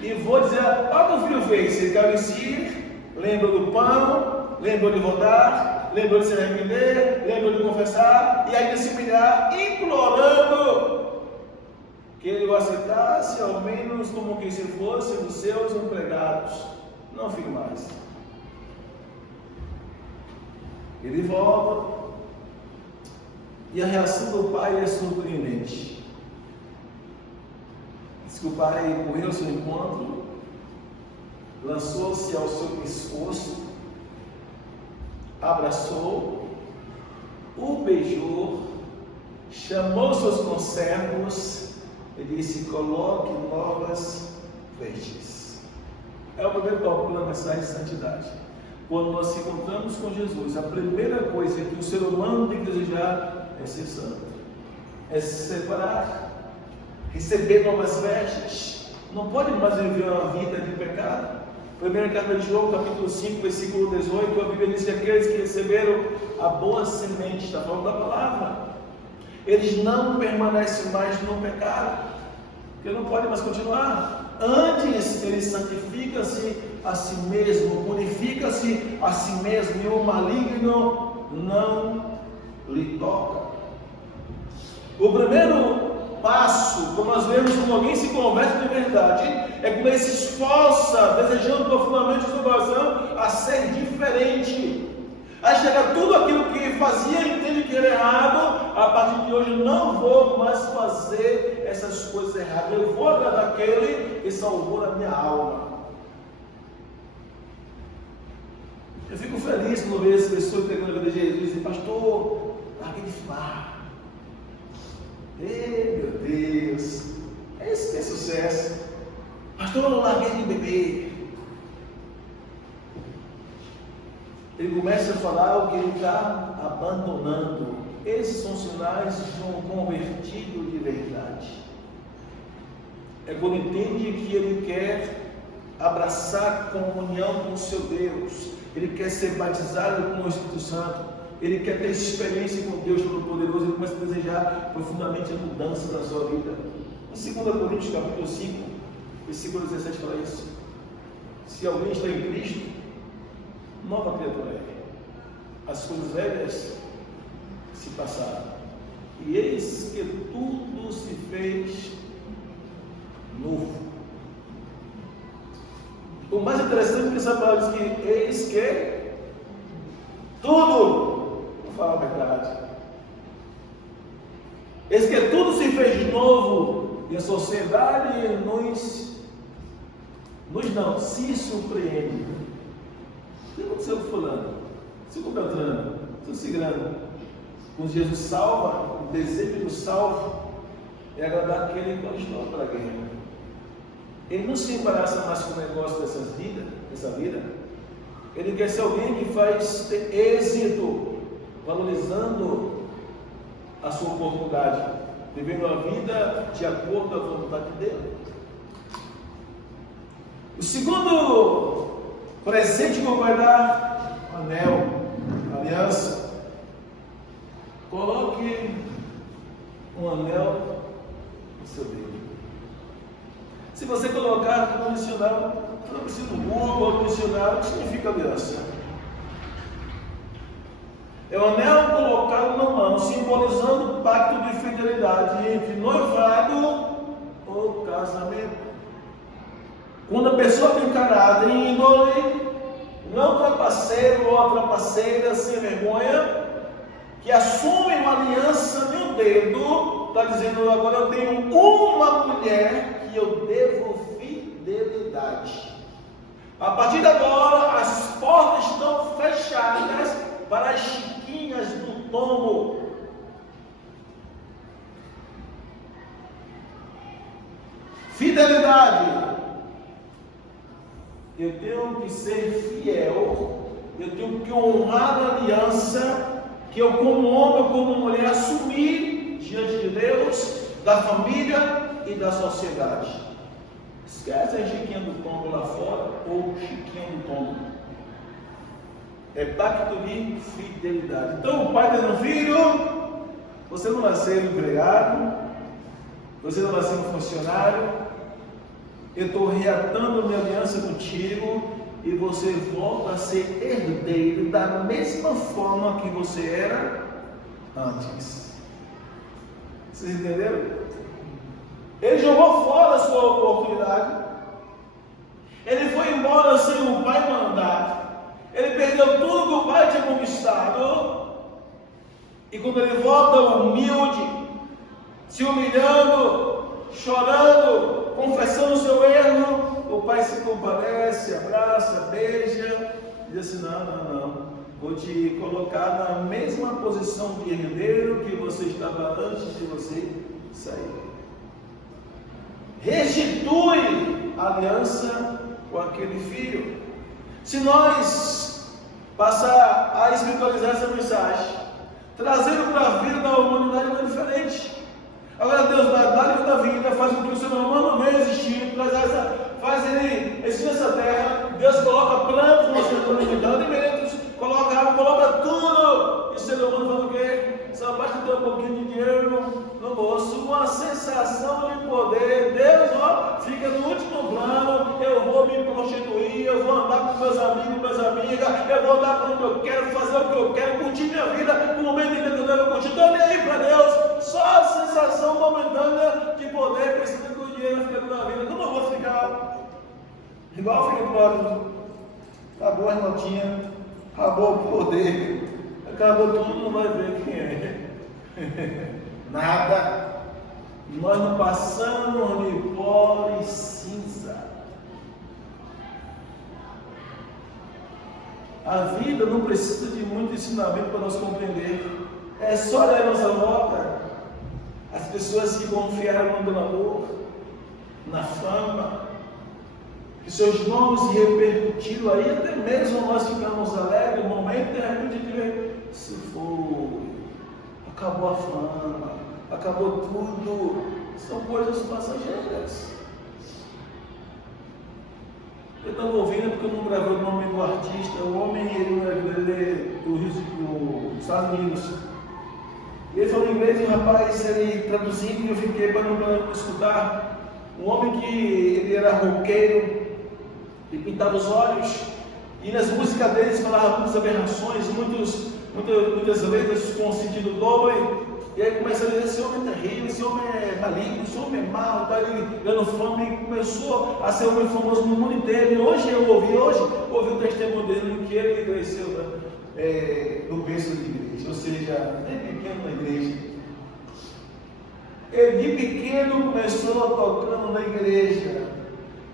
e vou dizer: olha o que o filho fez. Ele caiu em si, lembrou do pão, lembrou de voltar, lembrou de se arrepender, lembrou de confessar e ainda se humilhar, implorando que ele o aceitasse, ao menos como que se fosse dos seus empregados. Não fico mais. Ele volta e a reação do pai é surpreendente. Diz que o pai correu ao seu encontro, lançou-se ao seu pescoço, abraçou, o beijou, chamou seus conservos e disse: coloque novas vestes. É o primeiro tópico da mensagem de santidade. Quando nós se encontramos com Jesus, a primeira coisa que o ser humano tem que desejar é ser santo, é se separar, receber novas vestes. Não pode mais viver uma vida de pecado. Primeira carta de João, capítulo 5, versículo 18, a Bíblia diz que aqueles que receberam a boa semente, está falando da palavra, eles não permanecem mais no pecado, porque não podem mais continuar. Antes ele santifica-se a si mesmo, purifica-se a si mesmo, e o maligno não lhe toca. O primeiro passo, quando nós vemos quando alguém se converte de verdade, é quando ele se esforça, desejando profundamente o seu coração a ser diferente, a chegar tudo aquilo que fazia e entende que era errado. A partir de hoje não vou mais fazer essas coisas erradas, eu vou agradar aquele que salvou a minha alma. Eu fico feliz quando vejo as pessoas pegando a vida de Jesus e dizem: pastor, larguei de fumar. Ei, meu Deus, esse que é sucesso. Pastor, eu larguei de beber. Ele começa a falar o que ele está abandonando. Esses são sinais de um convertido de verdade. É quando entende que ele quer abraçar comunhão com o seu Deus, ele quer ser batizado com o Espírito Santo, ele quer ter experiência com Deus Todo-Poderoso, ele começa a desejar profundamente a mudança da sua vida. Em 2 Coríntios capítulo 5, versículo 17 fala isso: se alguém está em Cristo, nova criatura é. As coisas velhas se passaram, e eis que tudo se fez novo. O mais interessante é que essa palavra diz que eis que tudo, vou falar a verdade, eis que tudo se fez novo, e a sociedade se surpreende. O que aconteceu com fulano? Se com Beltrano, se Cigrano. Quando Jesus salva, o desejo do salvo é agradar aquele que não está para a guerra. Ele não se embaraça mais com o negócio dessa vida. Ele quer ser alguém que faz ter êxito, valorizando a sua oportunidade, vivendo a vida de acordo com a vontade dele. O segundo presente que eu vou dar: anel, aliança. Coloque um anel no seu dedo. Se você colocar no dicionário, não precisa do Google ou do dicionário, o que significa aliança? É o anel colocado na mão, simbolizando o pacto de fidelidade entre noivado ou casamento. Quando a pessoa tem caráter índole, não trapaceiro ou trapaceira sem vergonha, que assume uma aliança no dedo, está dizendo: agora eu tenho uma mulher que eu devo fidelidade. A partir de agora, as portas estão fechadas para as chiquinhas do tombo. Fidelidade. Eu tenho que ser fiel, eu tenho que honrar a aliança que eu, como homem ou como mulher, assumi diante de Deus, da família e da sociedade. Esquece a chiquinha do tombo lá fora ou chiquinha do tombo. É pacto de fidelidade. Então, o pai dizendo: filho, você não nasceu empregado, você não nasceu funcionário. Eu estou reatando minha aliança contigo e você volta a ser herdeiro da mesma forma que você era antes. Vocês entenderam? Ele jogou fora a sua oportunidade. Ele foi embora sem o pai mandar. Ele perdeu tudo que o pai tinha conquistado. E quando ele volta humilde, se humilhando, chorando, confessando o seu erro, o pai se compadece, abraça, beija, e diz assim: não, vou te colocar na mesma posição de herdeiro que você estava antes de você sair. Restitui a aliança com aquele filho. Se nós passar a espiritualizar essa mensagem, trazendo para a vida da humanidade uma diferente. Agora Deus dá da vida, faz com que o ser humano venha existir, faz ele existir nessa terra. Deus coloca planos no ser humano, alimentos, coloca água, coloca tudo. E o ser humano faz o quê? Só basta ter um pouquinho de dinheiro no bolso, uma sensação de poder. Deus, fica no último plano. Eu vou me prostituir, eu vou andar com meus amigos, minhas amigas, eu vou andar com o que eu quero, fazer o que eu quero, curtir minha vida, no momento em que eu devo curtir. Estou nem aí para Deus, só a sensação momentânea de poder, pensando que o dinheiro fica na vida. Eu não vou ficar igual o filho pródigo. Acabou a notinha, acabou o poder, acabou tudo, não vai ver quem é. Nada. Nós não passamos de pó e cinza. A vida não precisa de muito ensinamento para nós compreender. É só olhar a nossa volta. As pessoas que confiaram no amor, na fama, que seus nomes se repercutiram aí, até mesmo nós ficamos alegres no momento, de repente se foi, acabou a fama, acabou tudo. São coisas passageiras. Eu estava ouvindo, porque eu não gravei o nome do artista. O homem, ele é dos Estados Unidos. Ele falou em inglês e o rapaz, ele traduzindo, e eu fiquei para escutar. Um homem que ele era roqueiro, ele pintava os olhos, e nas músicas deles falava muitas aberrações, muitas letras com sentido dobre. E aí começa a dizer: esse homem é terrível, esse homem é maligno, esse homem é mau, está ali ganhando fama, e começou a ser um homem famoso no mundo inteiro. E hoje eu ouvi o testemunho dele, em que ele cresceu no berço de igreja, ou seja, desde pequeno na igreja. Ele de pequeno começou tocando na igreja,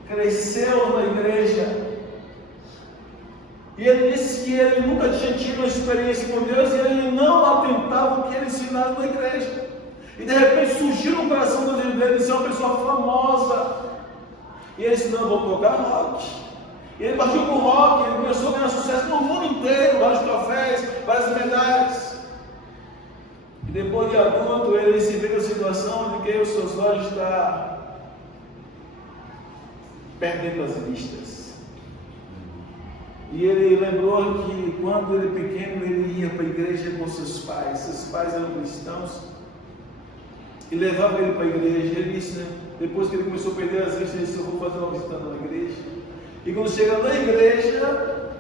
cresceu na igreja. E ele disse que ele nunca tinha tido uma experiência com Deus e ele não atentava o que ele ensinava na igreja. E de repente surgiu no coração dele de ser uma pessoa famosa. E ele disse: não, vou tocar rock. E ele partiu com o rock, ele começou a ganhar sucesso no mundo inteiro, vários troféus, várias medalhas. E depois de adulto, ele se vê na situação de que os seus olhos estão perdendo as vistas. E ele lembrou que quando ele pequeno, ele ia para a igreja com seus pais eram cristãos, e levava ele para a igreja. Ele disse, depois que ele começou a perder as vistas, ele disse: eu vou fazer uma visita na igreja. E quando chega na igreja,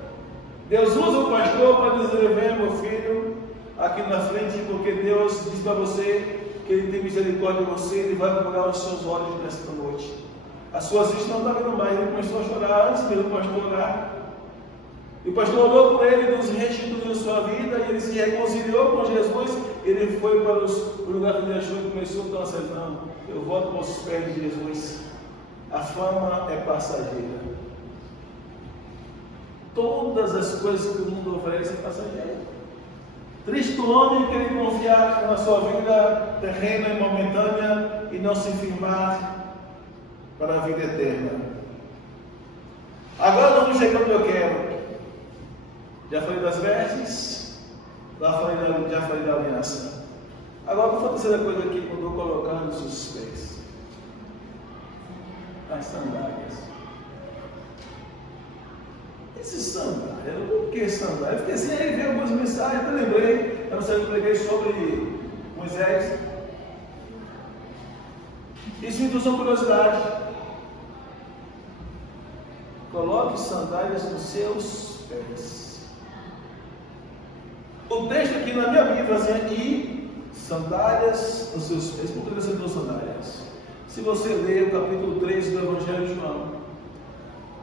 Deus usa o pastor para dizer: vem, meu filho, aqui na frente, porque Deus diz para você que Ele tem misericórdia de você, Ele vai curar os seus olhos nesta noite. As suas vistas não estavam vendo mais. Ele começou a chorar antes mesmo do pastor orar. E o pastor orou por ele, Deus restituiu sua vida, e ele se reconciliou com Jesus. Ele foi para o lugar que ele achou e começou a dançar: não, eu volto para os pés de Jesus. A fama é passageira. Todas as coisas que o mundo oferece é passageiro. Triste o homem que ele confiar na sua vida terrena e momentânea e não se firmar para a vida eterna. Agora vamos chegar onde eu quero. Já falei das vestes, já falei da aliança. Agora vou fazer a terceira coisa aqui, quando eu colocar nos seus pés as sandálias. Esses sandálias, por que sandálias? Porque assim, aí veio algumas mensagens, eu lembrei, eu não sei, eu preguei sobre Moisés. Isso me trouxe uma curiosidade. Coloque sandálias nos seus pés. O texto aqui na minha Bíblia assim: e sandálias nos seus pés. Por que você trouxe sandálias? Se você ler o capítulo 3 do Evangelho de João,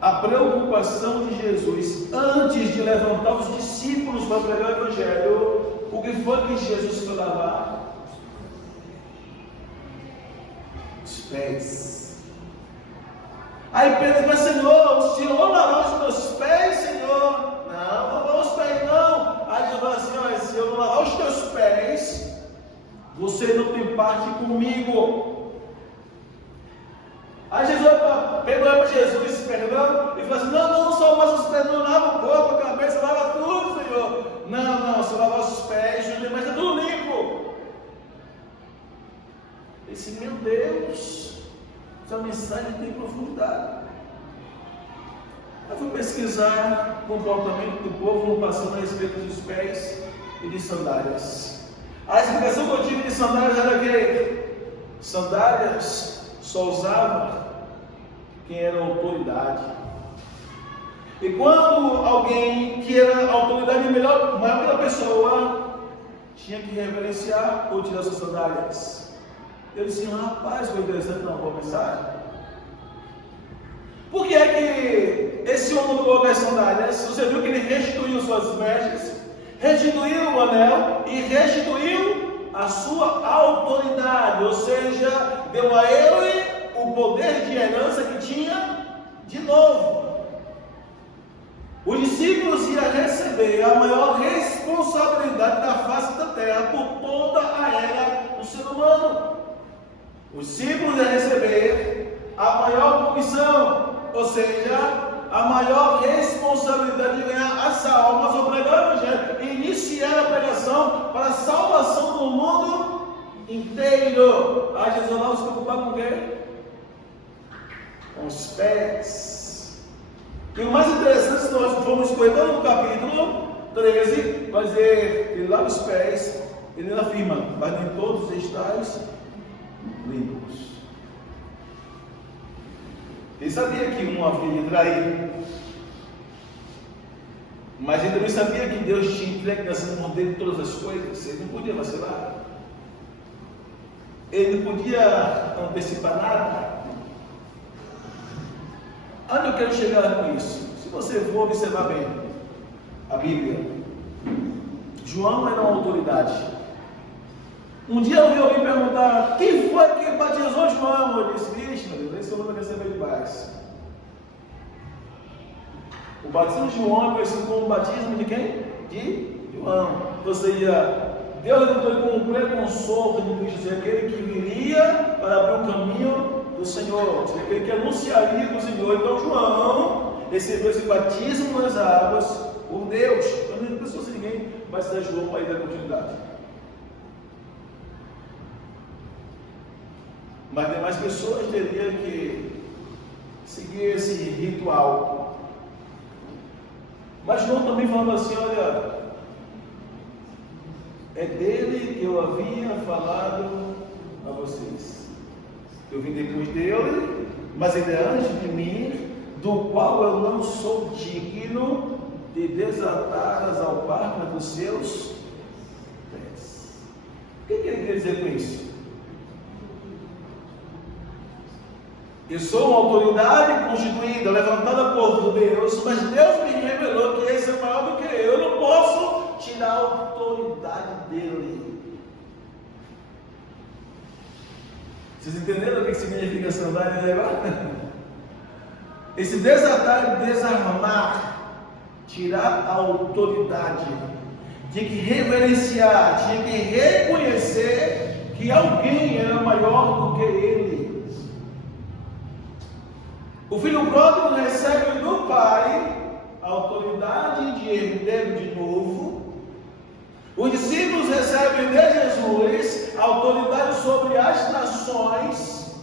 a preocupação de Jesus antes de levantar os discípulos para pregar o Evangelho, o que foi que Jesus foi lavar? Os pés. Aí Pedro diz: Senhor, o Senhor lavou os meus pés, Senhor? Não, não lavou os pés não. Aí Jesus fala assim: olha, se eu não lavar os teus pés, você não tem parte comigo. Aí Pedro vai para Jesus, perdão, e fala assim: não, só mais os pés, não lava o corpo, a cabeça, lava tudo, disse: meu Deus, essa mensagem tem profundidade. Eu fui pesquisar o comportamento do povo no passando a respeito dos pés e de sandálias. A explicação que eu tive de sandálias era que sandálias só usava quem era autoridade. E quando alguém que era autoridade maior que a pessoa tinha que reverenciar ou tirar suas sandálias. Eu disse: rapaz, foi interessante, uma boa mensagem. Por que é que esse homem colocou as sandálias? Você viu que ele restituiu suas vestes, restituiu o anel e restituiu a sua autoridade, ou seja, deu a ele o poder de herança que tinha de novo. Os discípulos iam receber a maior responsabilidade da face da terra por toda a era do ser humano. Os discípulos iam receber a maior comissão, ou seja, a maior responsabilidade de ganhar as almas ao pregar o Evangelho e iniciar a pregação para a salvação do mundo inteiro. A Jesus não se preocupar com o quê? Com os pés. E o mais interessante, se nós formos correndo no capítulo 13, vai dizer, ele lava os pés, ele afirma: mas nem todos estáis limpos. Ele sabia que um havia de trair, mas ele também sabia que Deus tinha entregue nas mãos dele todas as coisas. Ele não podia vacilar, ele não podia antecipar nada. Onde eu quero chegar com isso? Se você for observar bem a Bíblia, João era uma autoridade. Um dia eu ouvi alguém perguntar: quem foi que batizou João? Eu disse: vixe, meu Deus, esse homem vai receber demais. O batismo de João é conhecido como o batismo de quem? De João. Ou seja, Deus levantou ele como um precursor de Cristo, aquele que viria para abrir o caminho do Senhor, aquele que anunciaria com o Senhor. Então João recebeu esse batismo nas águas por Deus. Então não pensou se ninguém batizar João para ir dar continuidade. Mas demais pessoas teriam que seguir esse ritual. Mas João também falava assim: olha, é dele que eu havia falado a vocês. Eu vim depois dele, mas ele é antes de mim, do qual eu não sou digno de desatar as alparcas dos seus pés. O que ele quer dizer com isso? Eu sou uma autoridade constituída, levantada por Deus, mas Deus me revelou que esse é maior do que eu. Eu não posso tirar a autoridade dele. Vocês entenderam o que significa sandália e levar? Esse desatar e desarmar, tirar a autoridade, tinha que reverenciar, tinha que reconhecer que alguém era maior do que ele. O filho pródigo recebe do pai a autoridade de herdeiro de novo. Os discípulos recebem de Jesus a autoridade sobre as nações.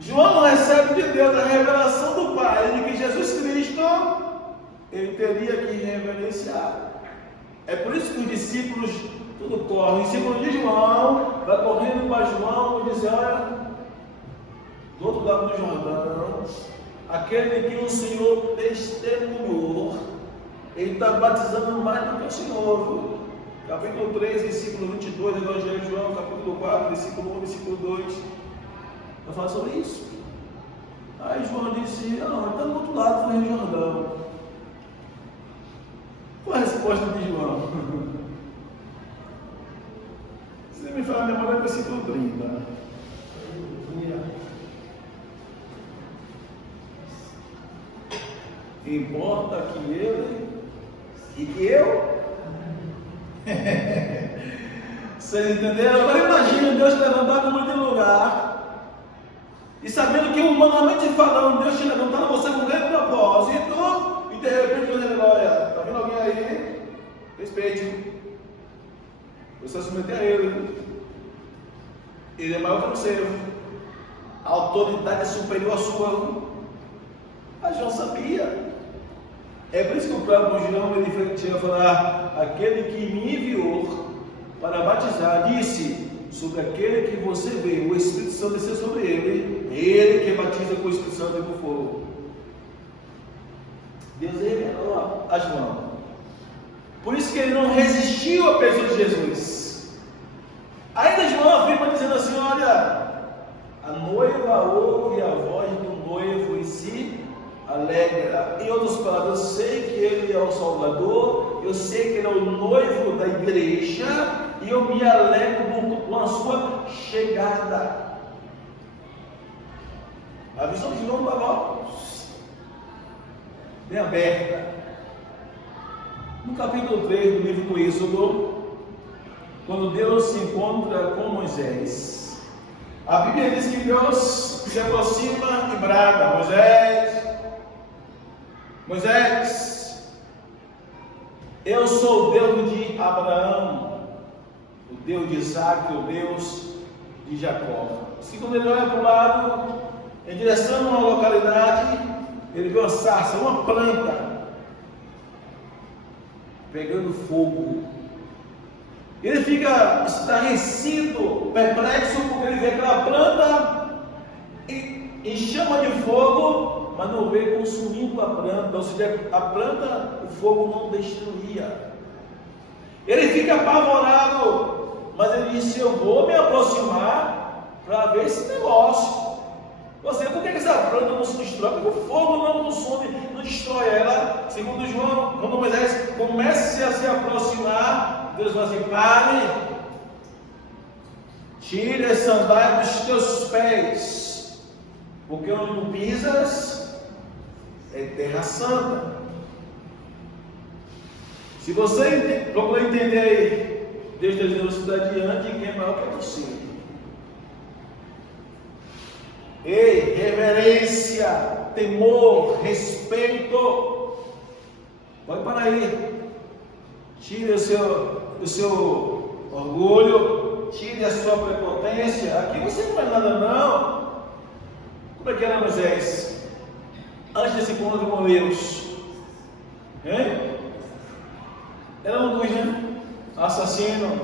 João recebe de Deus a revelação do Pai de que Jesus Cristo ele teria que reverenciar. É por isso que os discípulos tudo correm. O discípulo de João vai correndo para João e diz: olha, do outro lado do Jordão, aquele que o Senhor testemunhou, ele está batizando mais do que o Senhor. Capítulo 3, versículo 22, Evangelho de João, capítulo 4, versículo 1, versículo 2. Eu falo sobre isso. Aí João disse: não, está do outro lado do Rio Jordão. Qual a resposta de João? Você me fala a memória, versículo 30. Importa que ele e que eu. Vocês entenderam? Agora imagina Deus levantar como de lugar e sabendo que humanamente falando Deus te levantando você com um grande propósito e de repente Deus diz: olha, está vendo alguém aí? Respeite. Você vai submeter a ele. Ele é maior que o servo. A autoridade é superior à sua. Mas João sabia. É por isso que o próprio João ele chega a falar: aquele que me enviou para batizar, disse: sobre aquele que você vê o Espírito Santo descer sobre ele que batiza com o Espírito Santo e com fogo. Deus revelou a João. Por isso que ele não resistiu à pessoa de Jesus. Ainda João afirma dizendo assim: olha, a noiva ouve a voz do noivo e se alegra. Em outras palavras, eu sei que ele é o Salvador, eu sei que ele é o noivo da igreja, e eu me alegro com a sua chegada. A visão de João estava bem aberta. No capítulo 3 do livro do Êxodo, quando Deus se encontra com Moisés, a Bíblia diz que Deus se aproxima e brada: Moisés, eu sou o Deus de Abraão, o Deus de Isaac, o Deus de Jacó. Se quando ele olha para o lado, em direção a uma localidade, ele vê uma sarça, uma planta, pegando fogo. Ele fica estarrecido, perplexo, porque ele vê aquela planta em chama de fogo, mas não vê consumindo a planta, ou seja, a planta, o fogo não destruía. Ele fica apavorado, mas ele disse: eu vou me aproximar para ver esse negócio. Por que essa planta não se destrói? Porque o fogo não consome, não destrói ela. Segundo João, quando Moisés começa a se aproximar, Deus vai assim: pare, tire as sandálias dos teus pés, porque onde tu pisas é terra santa. Se você procurar entender, Deus está dizendo: você está diante de quem é maior que você. Ei, reverência, temor, respeito. Pode parar aí. Tire o seu orgulho, tire a sua prepotência. Aqui você não faz nada, não. Como é que era Moisés antes desse encontro com Deus? Hein? Era um assassino.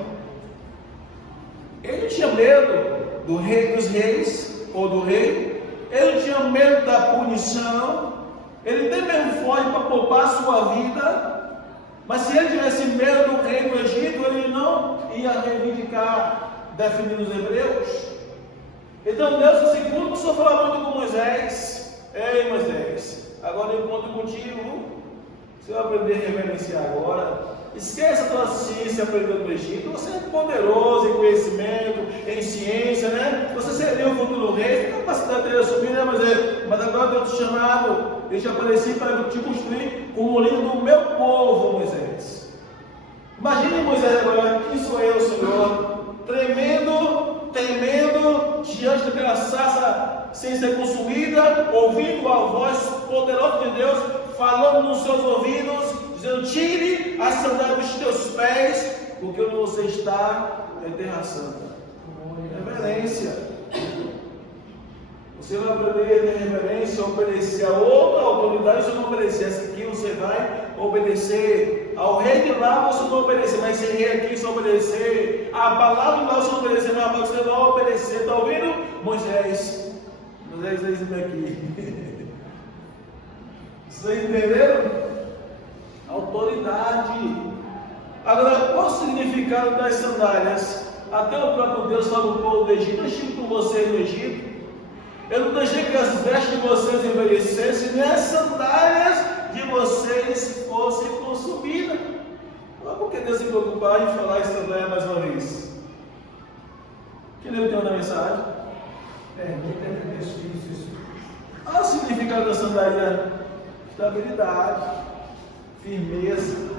Ele não tinha medo do rei dos reis ou do rei. Ele não tinha medo da punição. Ele nem mesmo foge para poupar a sua vida. Mas se ele tivesse medo do rei do Egito, ele não ia reivindicar, defendendo os hebreus. Então Deus disse: quando começou a falar muito com Moisés: ei Moisés, agora eu encontro contigo, você vai aprender a reverenciar agora. Esqueça a tua ciência aprendendo no Egito. Você é poderoso em conhecimento, em ciência, né? Você seria o futuro rei, tem capacidade de assumir, né? Mas agora eu estou te chamado, eu te apareci para te construir como o líder do meu povo, Moisés. Imagine Moisés agora: quem sou eu, Senhor? Temendo diante daquela sarça sem ser consumida, ouvindo a voz poderosa de Deus falando nos seus ouvidos, dizendo: tire a sandália dos teus pés, porque onde você está é terra santa. Reverência. Você vai aprender a ter reverência, obedecer a outra autoridade. Você não obedecer essa aqui, você vai obedecer ao rei de lá, você não obedecer, mas esse rei aqui você obedecer a palavra de lá, você não obedecer, mas você vai obedecer. Está ouvindo? Moisés é isso daqui. Vocês entenderam? Autoridade. Agora, qual o significado das sandálias? Até o próprio Deus fala do povo do Egito: eu estive com vocês no Egito, eu não deixei que as vestes de vocês envelhecessem, nem as sandálias de vocês fossem consumidas. Mas por que Deus se preocupar em falar em sandália mais uma vez? Quem leu o tema da mensagem? Olha o significado da sandália: estabilidade, firmeza.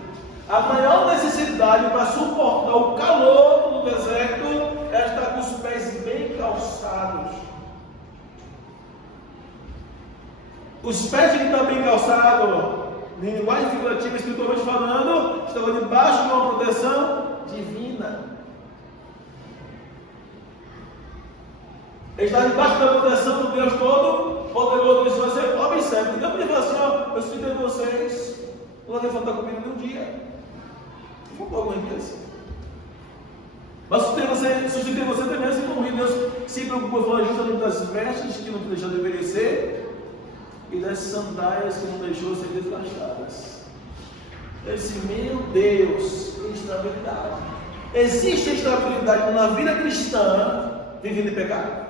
A maior necessidade para suportar o calor no deserto é estar com os pés bem calçados. Os pés que estão bem calçados, em linguagem figurativa, espiritualmente falando, estavam debaixo de uma proteção divina. Está debaixo da proteção do Deus Todo-Poderoso. Isso vai ser pobre sempre. Então, ele fala assim: ó, eu sustentei vocês, não vou levantar comida nenhum dia. Não foi alguns dias. Mas sustentei você também, assim como Deus se preocupou em falar justamente das vestes que não deixou de envelhecer e das sandálias que não deixou de ser desgastadas. Eu disse: meu Deus, estabilidade. Existe estabilidade na vida cristã vivendo em pecado?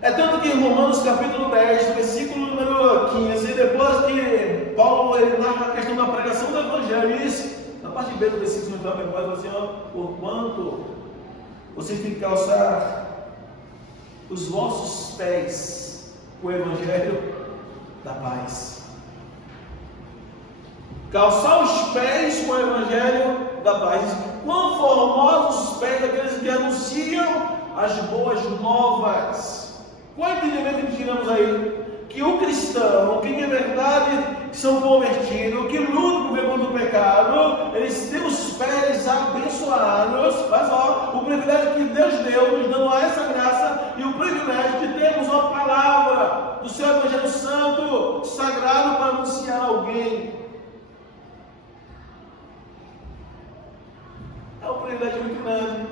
É tanto que em Romanos capítulo 10, versículo número 15, depois que Paulo ele narra a questão da pregação do Evangelho, ele diz, na parte B do versículo da memória, ele fala assim: ó, porquanto vocês têm que calçar os vossos pés com o Evangelho da paz. Calçar os pés com o Evangelho da paz. Quão formosos os pés daqueles que anunciam as boas novas. Qual é o entendimento que tiramos aí? Que o cristão, que de verdade são convertidos, que lutam contra o pecado, eles têm os pés abençoados, mas ó, o privilégio que Deus deu, nos dando essa graça, e o privilégio de termos uma palavra do seu Evangelho Santo, sagrado, para anunciar a alguém. É um privilégio muito grande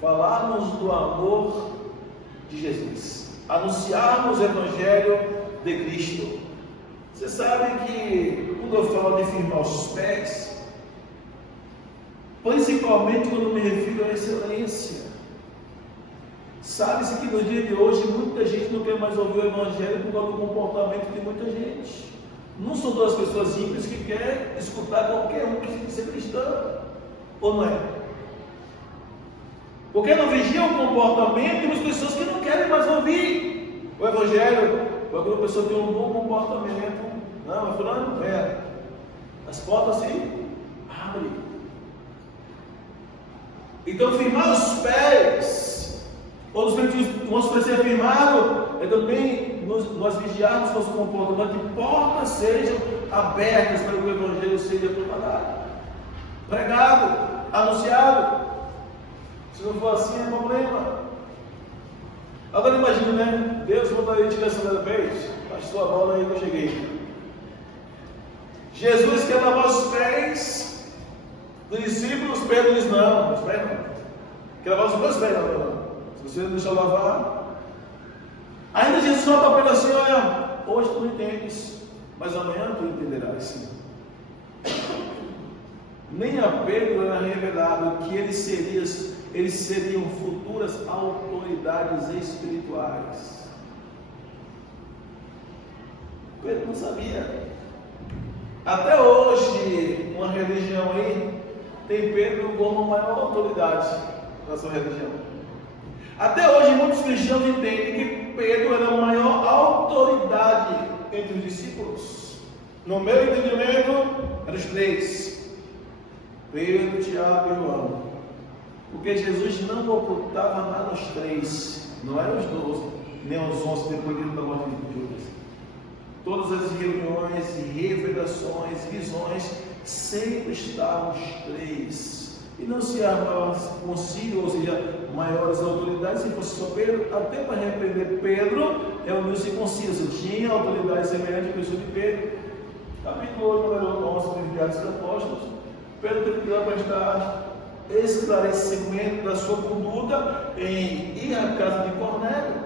falarmos do amor de Jesus, anunciarmos o Evangelho de Cristo. Você sabe que quando eu falo de firmar os pés, principalmente quando me refiro à excelência, sabe-se que no dia de hoje muita gente não quer mais ouvir o Evangelho por causa do comportamento de muita gente. Não são todas as pessoas ímpias que querem escutar qualquer um que diz ser cristão, ou não é? Porque não vigiam o comportamento de umas pessoas que não querem mais ouvir o Evangelho. Quando a pessoa tem um bom comportamento, não, é fulano, as portas se abrem. Então, firmar os pés, ou os pés ser firmados, é também nós vigiarmos nosso comportamento, que portas sejam abertas para que o Evangelho seja pregado, anunciado. Se não for assim, é problema. Agora imagina, né? Deus mandaria te nessa vez, pastor a bola aí que eu cheguei. Jesus quer lavar os pés dos discípulos, Pedro diz: não, os pés não. Quer lavar os meus pés? Não. Se você não deixar lavar. Ainda Jesus fala para Pedro assim: olha, hoje tu não entendes, mas amanhã tu entenderás. Nem a Pedro era revelado que eles seriam futuras autoridades espirituais. Pedro não sabia. Até hoje, uma religião aí tem Pedro como a maior autoridade da sua religião. Até hoje, muitos cristãos entendem que Pedro era a maior autoridade entre os discípulos. No meu entendimento, eram os três: Pedro, Tiago e João. Porque Jesus não ocultava nada aos três, não eram os 12, nem os 11 depois da morte de Judas. Todas as reuniões, revelações, visões, sempre estavam os três. E não se armava concílio, ou seja, maiores autoridades, se fosse só Pedro, até para repreender Pedro, reuniu-se concílio. Tinha autoridade semelhante à pessoa de Pedro. Capítulo número 11 do Atos dos Apóstolos. Pedro teve que ir lá para estar esclarecimento da sua conduta em ir à casa de Cornélio,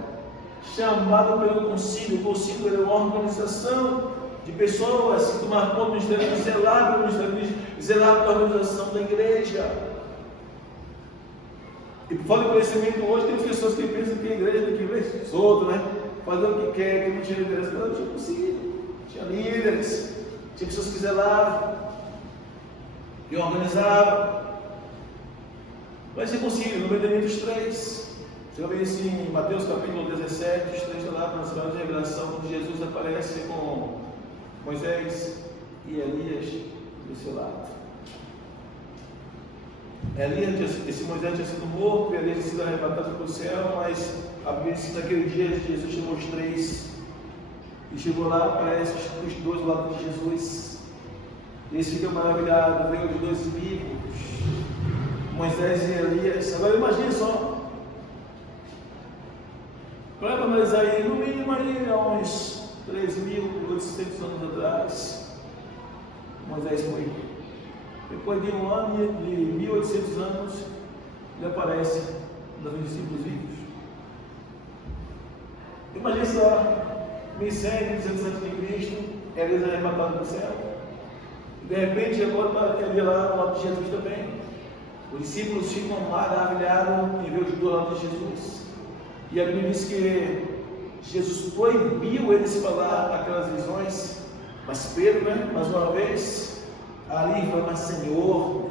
chamado pelo concílio. O concílio era uma organização de pessoas que tomar conta do ministério de zelar pela organização da igreja. E por falta de conhecimento hoje, tem pessoas que pensam que a igreja tem que ver os outros, né? Fazer o que quer, que não tinha liderança. Não, tinha concílio, tinha líderes, tinha pessoas que zelavam, que organizavam. Vai ser concílio, no meio dos três. Você vai ver isso em Mateus capítulo 17, os três lá para a de revelação, quando Jesus aparece com Moisés e Elias do seu lado. Esse Moisés tinha sido morto, Elias tinha sido arrebatado para o céu, mas a Bíblia diz que naquele dia Jesus chamou os três e chegou lá, aparece os dois do lado de Jesus. E eles ficam maravilhados, veio os dois vivos, Moisés e Elias. Agora imagine só. Para analisar aí, no mínimo aí, há uns 3.800 anos atrás, Moisés foi. Depois de um ano de 1.800 anos, ele aparece nos discípulos vivos. Imagine só, 1.100, 1.200 antes de Cristo, Elias é arrebatado do céu. De repente, agora está ali lá no lado de Jesus também. Os discípulos ficam maravilhados em ver os dois lados de Jesus. E a Bíblia diz que Jesus proibiu eles falar aquelas visões. Mas Pedro, mais uma vez, ali fala: Senhor,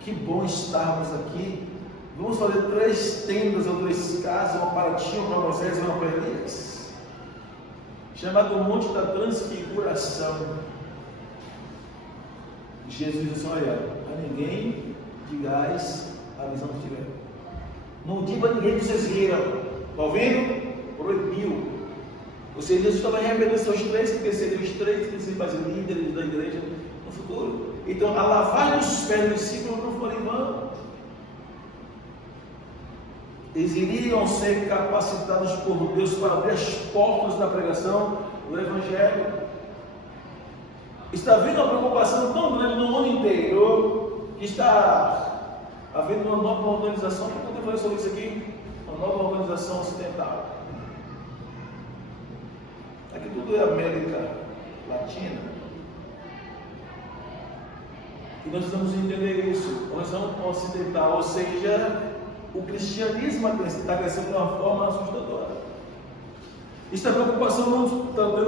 que bom estarmos aqui. Vamos fazer 3 tendas ou 3 casas, uma para ti, uma para Moisés e uma para Elias. Chamado Monte da Transfiguração. Jesus disse: olha, a ninguém digais a visão que tiver. Não diga a ninguém que vocês viram. Está ouvindo? Proibiu. Ou seja, Jesus estava revelando seus 3, porque seriam os 3 principais líderes da igreja no futuro. Então, a lavagem dos pés dos discípulos não foi em vão. Eles iriam ser capacitados por Deus para abrir as portas da pregação do Evangelho. Está havendo uma preocupação tão grande no mundo inteiro que está havendo uma nova organização. Quando eu falei sobre isso aqui, uma nova organização ocidental. Aqui tudo é América Latina. E nós precisamos entender isso. Organização ocidental, ou seja, o cristianismo está crescendo de uma forma assustadora. Está dando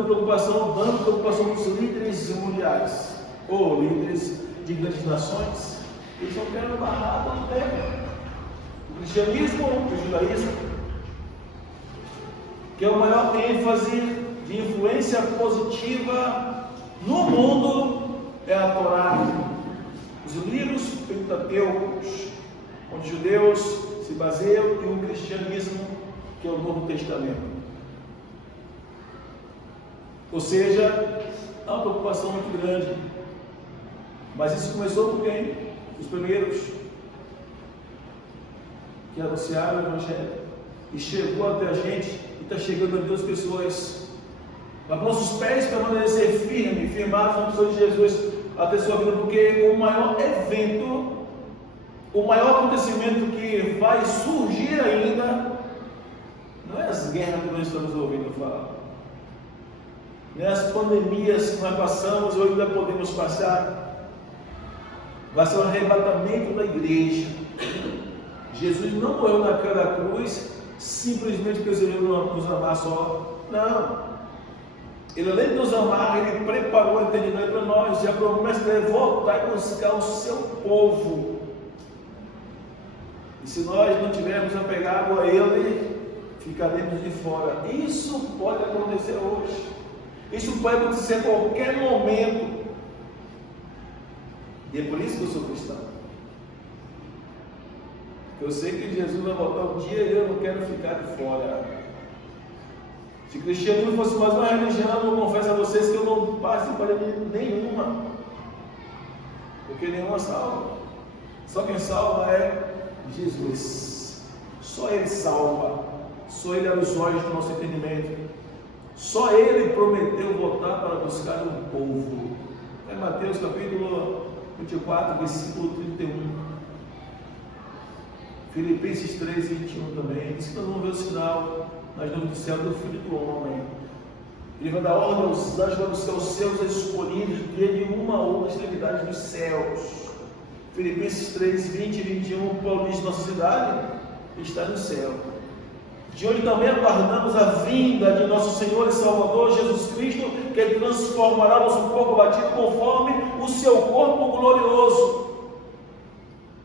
preocupação dos líderes mundiais, ou líderes de grandes nações. Eles não querem barrar no tempo. O cristianismo, o judaísmo, que é o maior ênfase de influência positiva no mundo, é a Torá, os livros pentateucos, onde os judeus se baseiam, e o cristianismo, que é o Novo Testamento. Ou seja, há uma preocupação muito grande. Mas isso começou por quem? Os primeiros que anunciaram o Evangelho. E chegou até a gente, e está chegando a Deus pessoas. Para nossos pés permanecer firmados na pessoa de Jesus até sua vida, porque o maior evento, o maior acontecimento que vai surgir ainda, não é as guerras que nós estamos ouvindo falar. As pandemias que nós passamos ou ainda podemos passar, vai ser o arrebatamento da igreja. Jesus não morreu naquela cruz simplesmente porque ele nos amar só. Não. Ele, além de nos amar, ele preparou a eternidade para nós. E a promessa dele é voltar e buscar o seu povo. E se nós não tivermos apegado a ele, ficaremos de fora. Isso pode acontecer hoje. Isso pode acontecer a qualquer momento. E é por isso que eu sou cristão. Porque eu sei que Jesus vai voltar um dia e eu não quero ficar de fora. Se cristianismo fosse mais uma religião, eu confesso a vocês que eu não participaria de nenhuma. Porque nenhuma salva. Só quem salva é Jesus. Só Ele salva. Só Ele abre os olhos do nosso entendimento. Só Ele prometeu voltar para buscar um povo. É Mateus capítulo 24, versículo 31. Filipenses 3, 21 também. Diz que nós vamos ver o sinal nas nuvens do céu do Filho do Homem. Ele vai dar ordem aos anjos para buscar os seus escolhidos de uma ou outra extremidade dos céus. Filipenses 3, 20 e 21. Paulo diz: nossa cidade está no céu, de onde também aguardamos a vinda de nosso Senhor e Salvador Jesus Cristo, que Ele transformará nosso corpo batido conforme o seu corpo glorioso,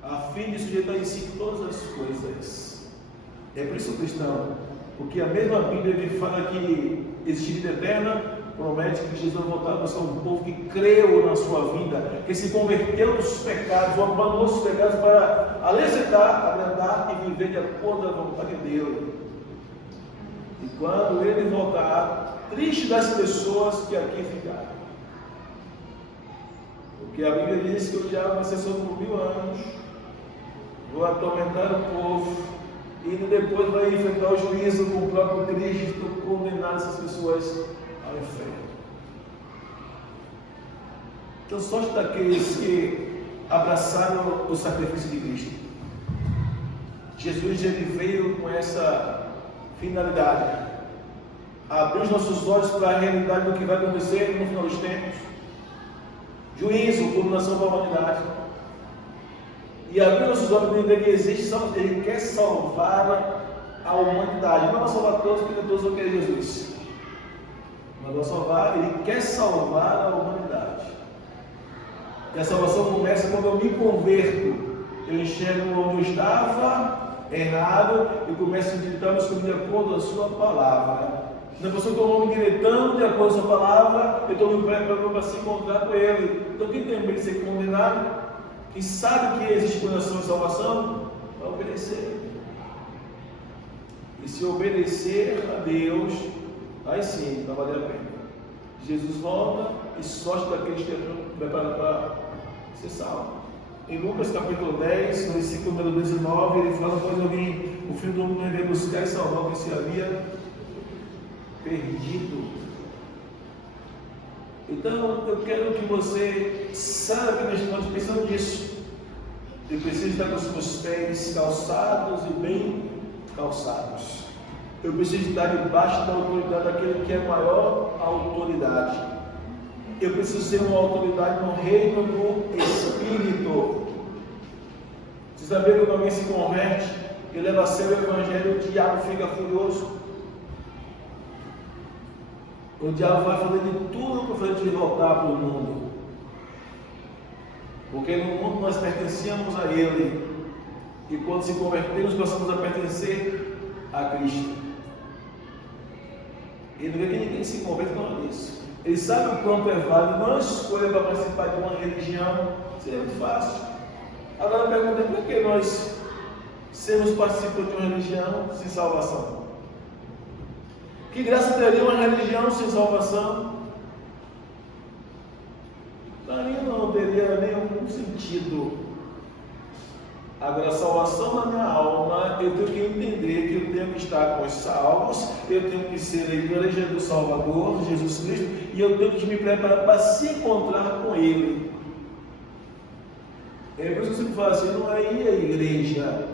a fim de sujeitar em si todas as coisas. É por isso, cristão, porque a mesma Bíblia que fala que existe vida eterna, promete que Jesus vai voltar a buscar um povo que creu na sua vida, que se converteu dos pecados, ou abandonou os pecados para alicitar, agradar e viver de acordo com a vontade dele. E quando ele voltar, triste das pessoas que aqui ficaram. Porque a Bíblia diz que o diabo vai ser sobre 1000 anos. vou atormentar o povo, e depois vai enfrentar o juízo com o próprio Cristo, condenar essas pessoas ao inferno. Então, sorte daqueles que abraçaram o sacrifício de Cristo. Jesus, ele veio com essa finalidade: abrir os nossos olhos para a realidade do que vai acontecer no final dos tempos, juízo, condenação para a humanidade, e abrir nossos olhos para entender que existe, ele quer salvar a humanidade. Não vai salvar todos, porque todos vão querer Jesus, mas vai salvar, ele quer salvar a humanidade. E a salvação começa quando eu me converto, eu enxergo onde eu estava errado e começo a digitar meus caminhos de acordo com a sua palavra. Na pessoa que eu vou me diretando de acordo com a sua palavra, eu estou me preparando para se encontrar com ele. Então, quem tem medo de ser condenado, quem sabe que existe condenação e salvação, vai obedecer. E se obedecer a Deus, aí sim vai valer a pena. Jesus volta e sorte daqueles que estão preparados para ser salvo. Em Lucas capítulo 10, no versículo número 19, ele fala: pois eu vim, o filho do homem veio buscar e salvar o que se havia perdido. Então, eu quero que você saiba que nós estamos pensando nisso. Eu preciso estar com os meus pés calçados e bem calçados. Eu preciso estar debaixo da autoridade daquele que é maior autoridade. Eu preciso ser uma autoridade no reino do Espírito. Você sabia que quando alguém se converte e leva a sério o Evangelho, o diabo fica furioso. O diabo vai fazer de tudo para fazer te voltar para o mundo. Porque no mundo nós pertencíamos a Ele. E quando se convertemos, passamos a pertencer a Cristo. Ele não quer que ninguém se converta com isso. Ele sabe o quanto é válido. Não escolha para participar de uma religião. Seria muito fácil. Agora a pergunta é: por que nós sermos participantes de uma religião sem salvação? Que graça teria uma religião sem salvação? Para mim não teria nenhum sentido. Agora, a salvação da minha alma, eu tenho que entender que eu tenho que estar com os salvos, eu tenho que ser a igreja do Salvador, Jesus Cristo, e eu tenho que me preparar para se encontrar com Ele. É por isso que eu sempre falo assim: não é ir à igreja,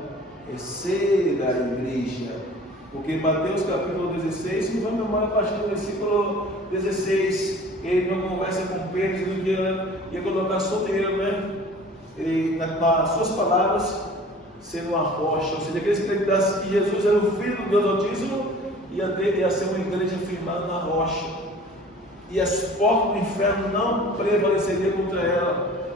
é ser a igreja. Porque Mateus capítulo 16, se não me memória, a partir do versículo 16, ele não conversa com Pedro, dizendo que ia colocar solteiro, né? E nas suas palavras, sendo uma rocha, ou seja, aqueles que acreditassem que Jesus era o Filho do Deus Altíssimo, ia ser uma igreja firmada na rocha, e as portas do inferno não prevaleceriam contra ela.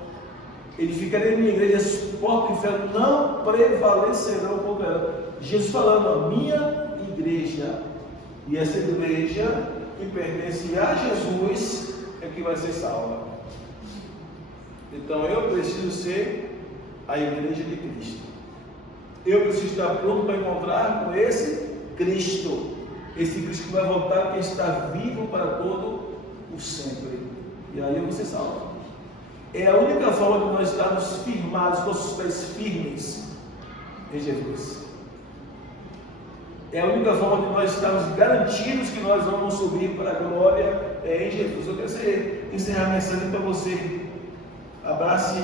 Ele ficaria em minha igreja, as portas do inferno não prevalecerão contra ela. Jesus falando: a minha igreja, e essa igreja que pertence a Jesus é que vai ser salva. Então eu preciso ser a igreja de Cristo. Eu preciso estar pronto para encontrar com esse Cristo. Esse Cristo que vai voltar, que está vivo para todo o sempre. E aí eu vou ser salvo. É a única forma de nós estarmos firmados, com os pés firmes em Jesus. É a única forma de nós estarmos garantidos que nós vamos subir para a glória em Jesus. Eu quero encerrar a mensagem para você. Abrace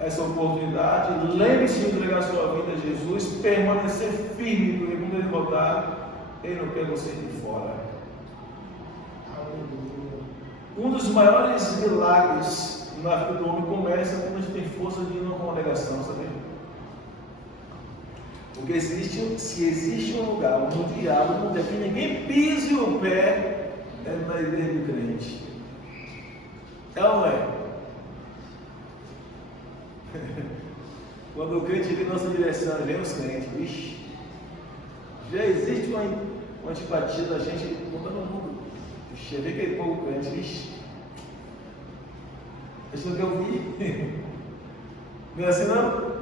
essa oportunidade, lembre-se de entregar sua vida a Jesus, permanecer firme, porque quando Ele voltar, Ele não quer você de fora. Um dos maiores milagres na vida do homem começa quando a gente tem força de ir numa congregação, sabe? Porque se existe um lugar onde o diabo não quer que ninguém pise o pé, é na igreja do crente. É ou não é? Quando o crente vem em nossa direção, vem os crentes, vixe, já existe uma antipatia da gente com todo mundo. Vixe, vê aquele povo crente, vixe, isso não quer ouvir. Não é assim não?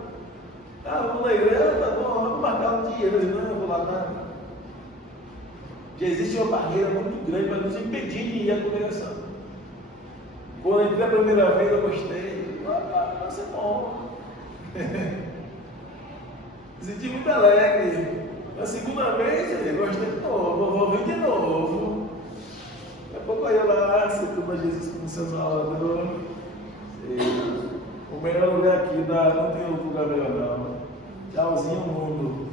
Ah, vamos na igreja, tá bom, vamos marcar um dia. Não, eu vou lá, não. Já existe uma barreira muito grande para nos impedir de ir à congregação. Quando eu entrei a primeira vez, eu gostei. Vai ser bom. Me senti muito alegre. A segunda vez, eu gostei de novo, vou vir de novo. Daqui a pouco eu lá, aceitando a Jesus como seu Salvador. O melhor lugar aqui, não tem outro lugar melhor não. Tchauzinho, mundo.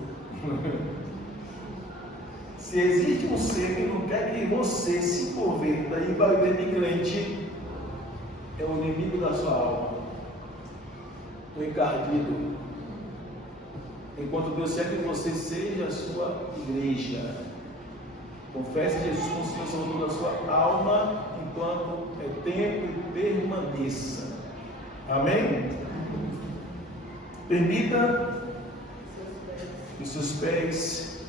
Se existe um ser que não quer que você se converta e vai ver de crente, é o inimigo da sua alma, o encardido. Enquanto Deus quer que você seja a sua igreja, confesse Jesus como Senhor Salvador da sua alma, enquanto é tempo e permaneça. Amém? Permita que os seus pés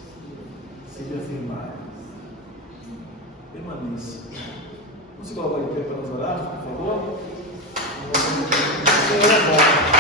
sejam firmados. Permaneça. Vamos se colocar de pé para nós orarmos, por favor? Senhor é bom.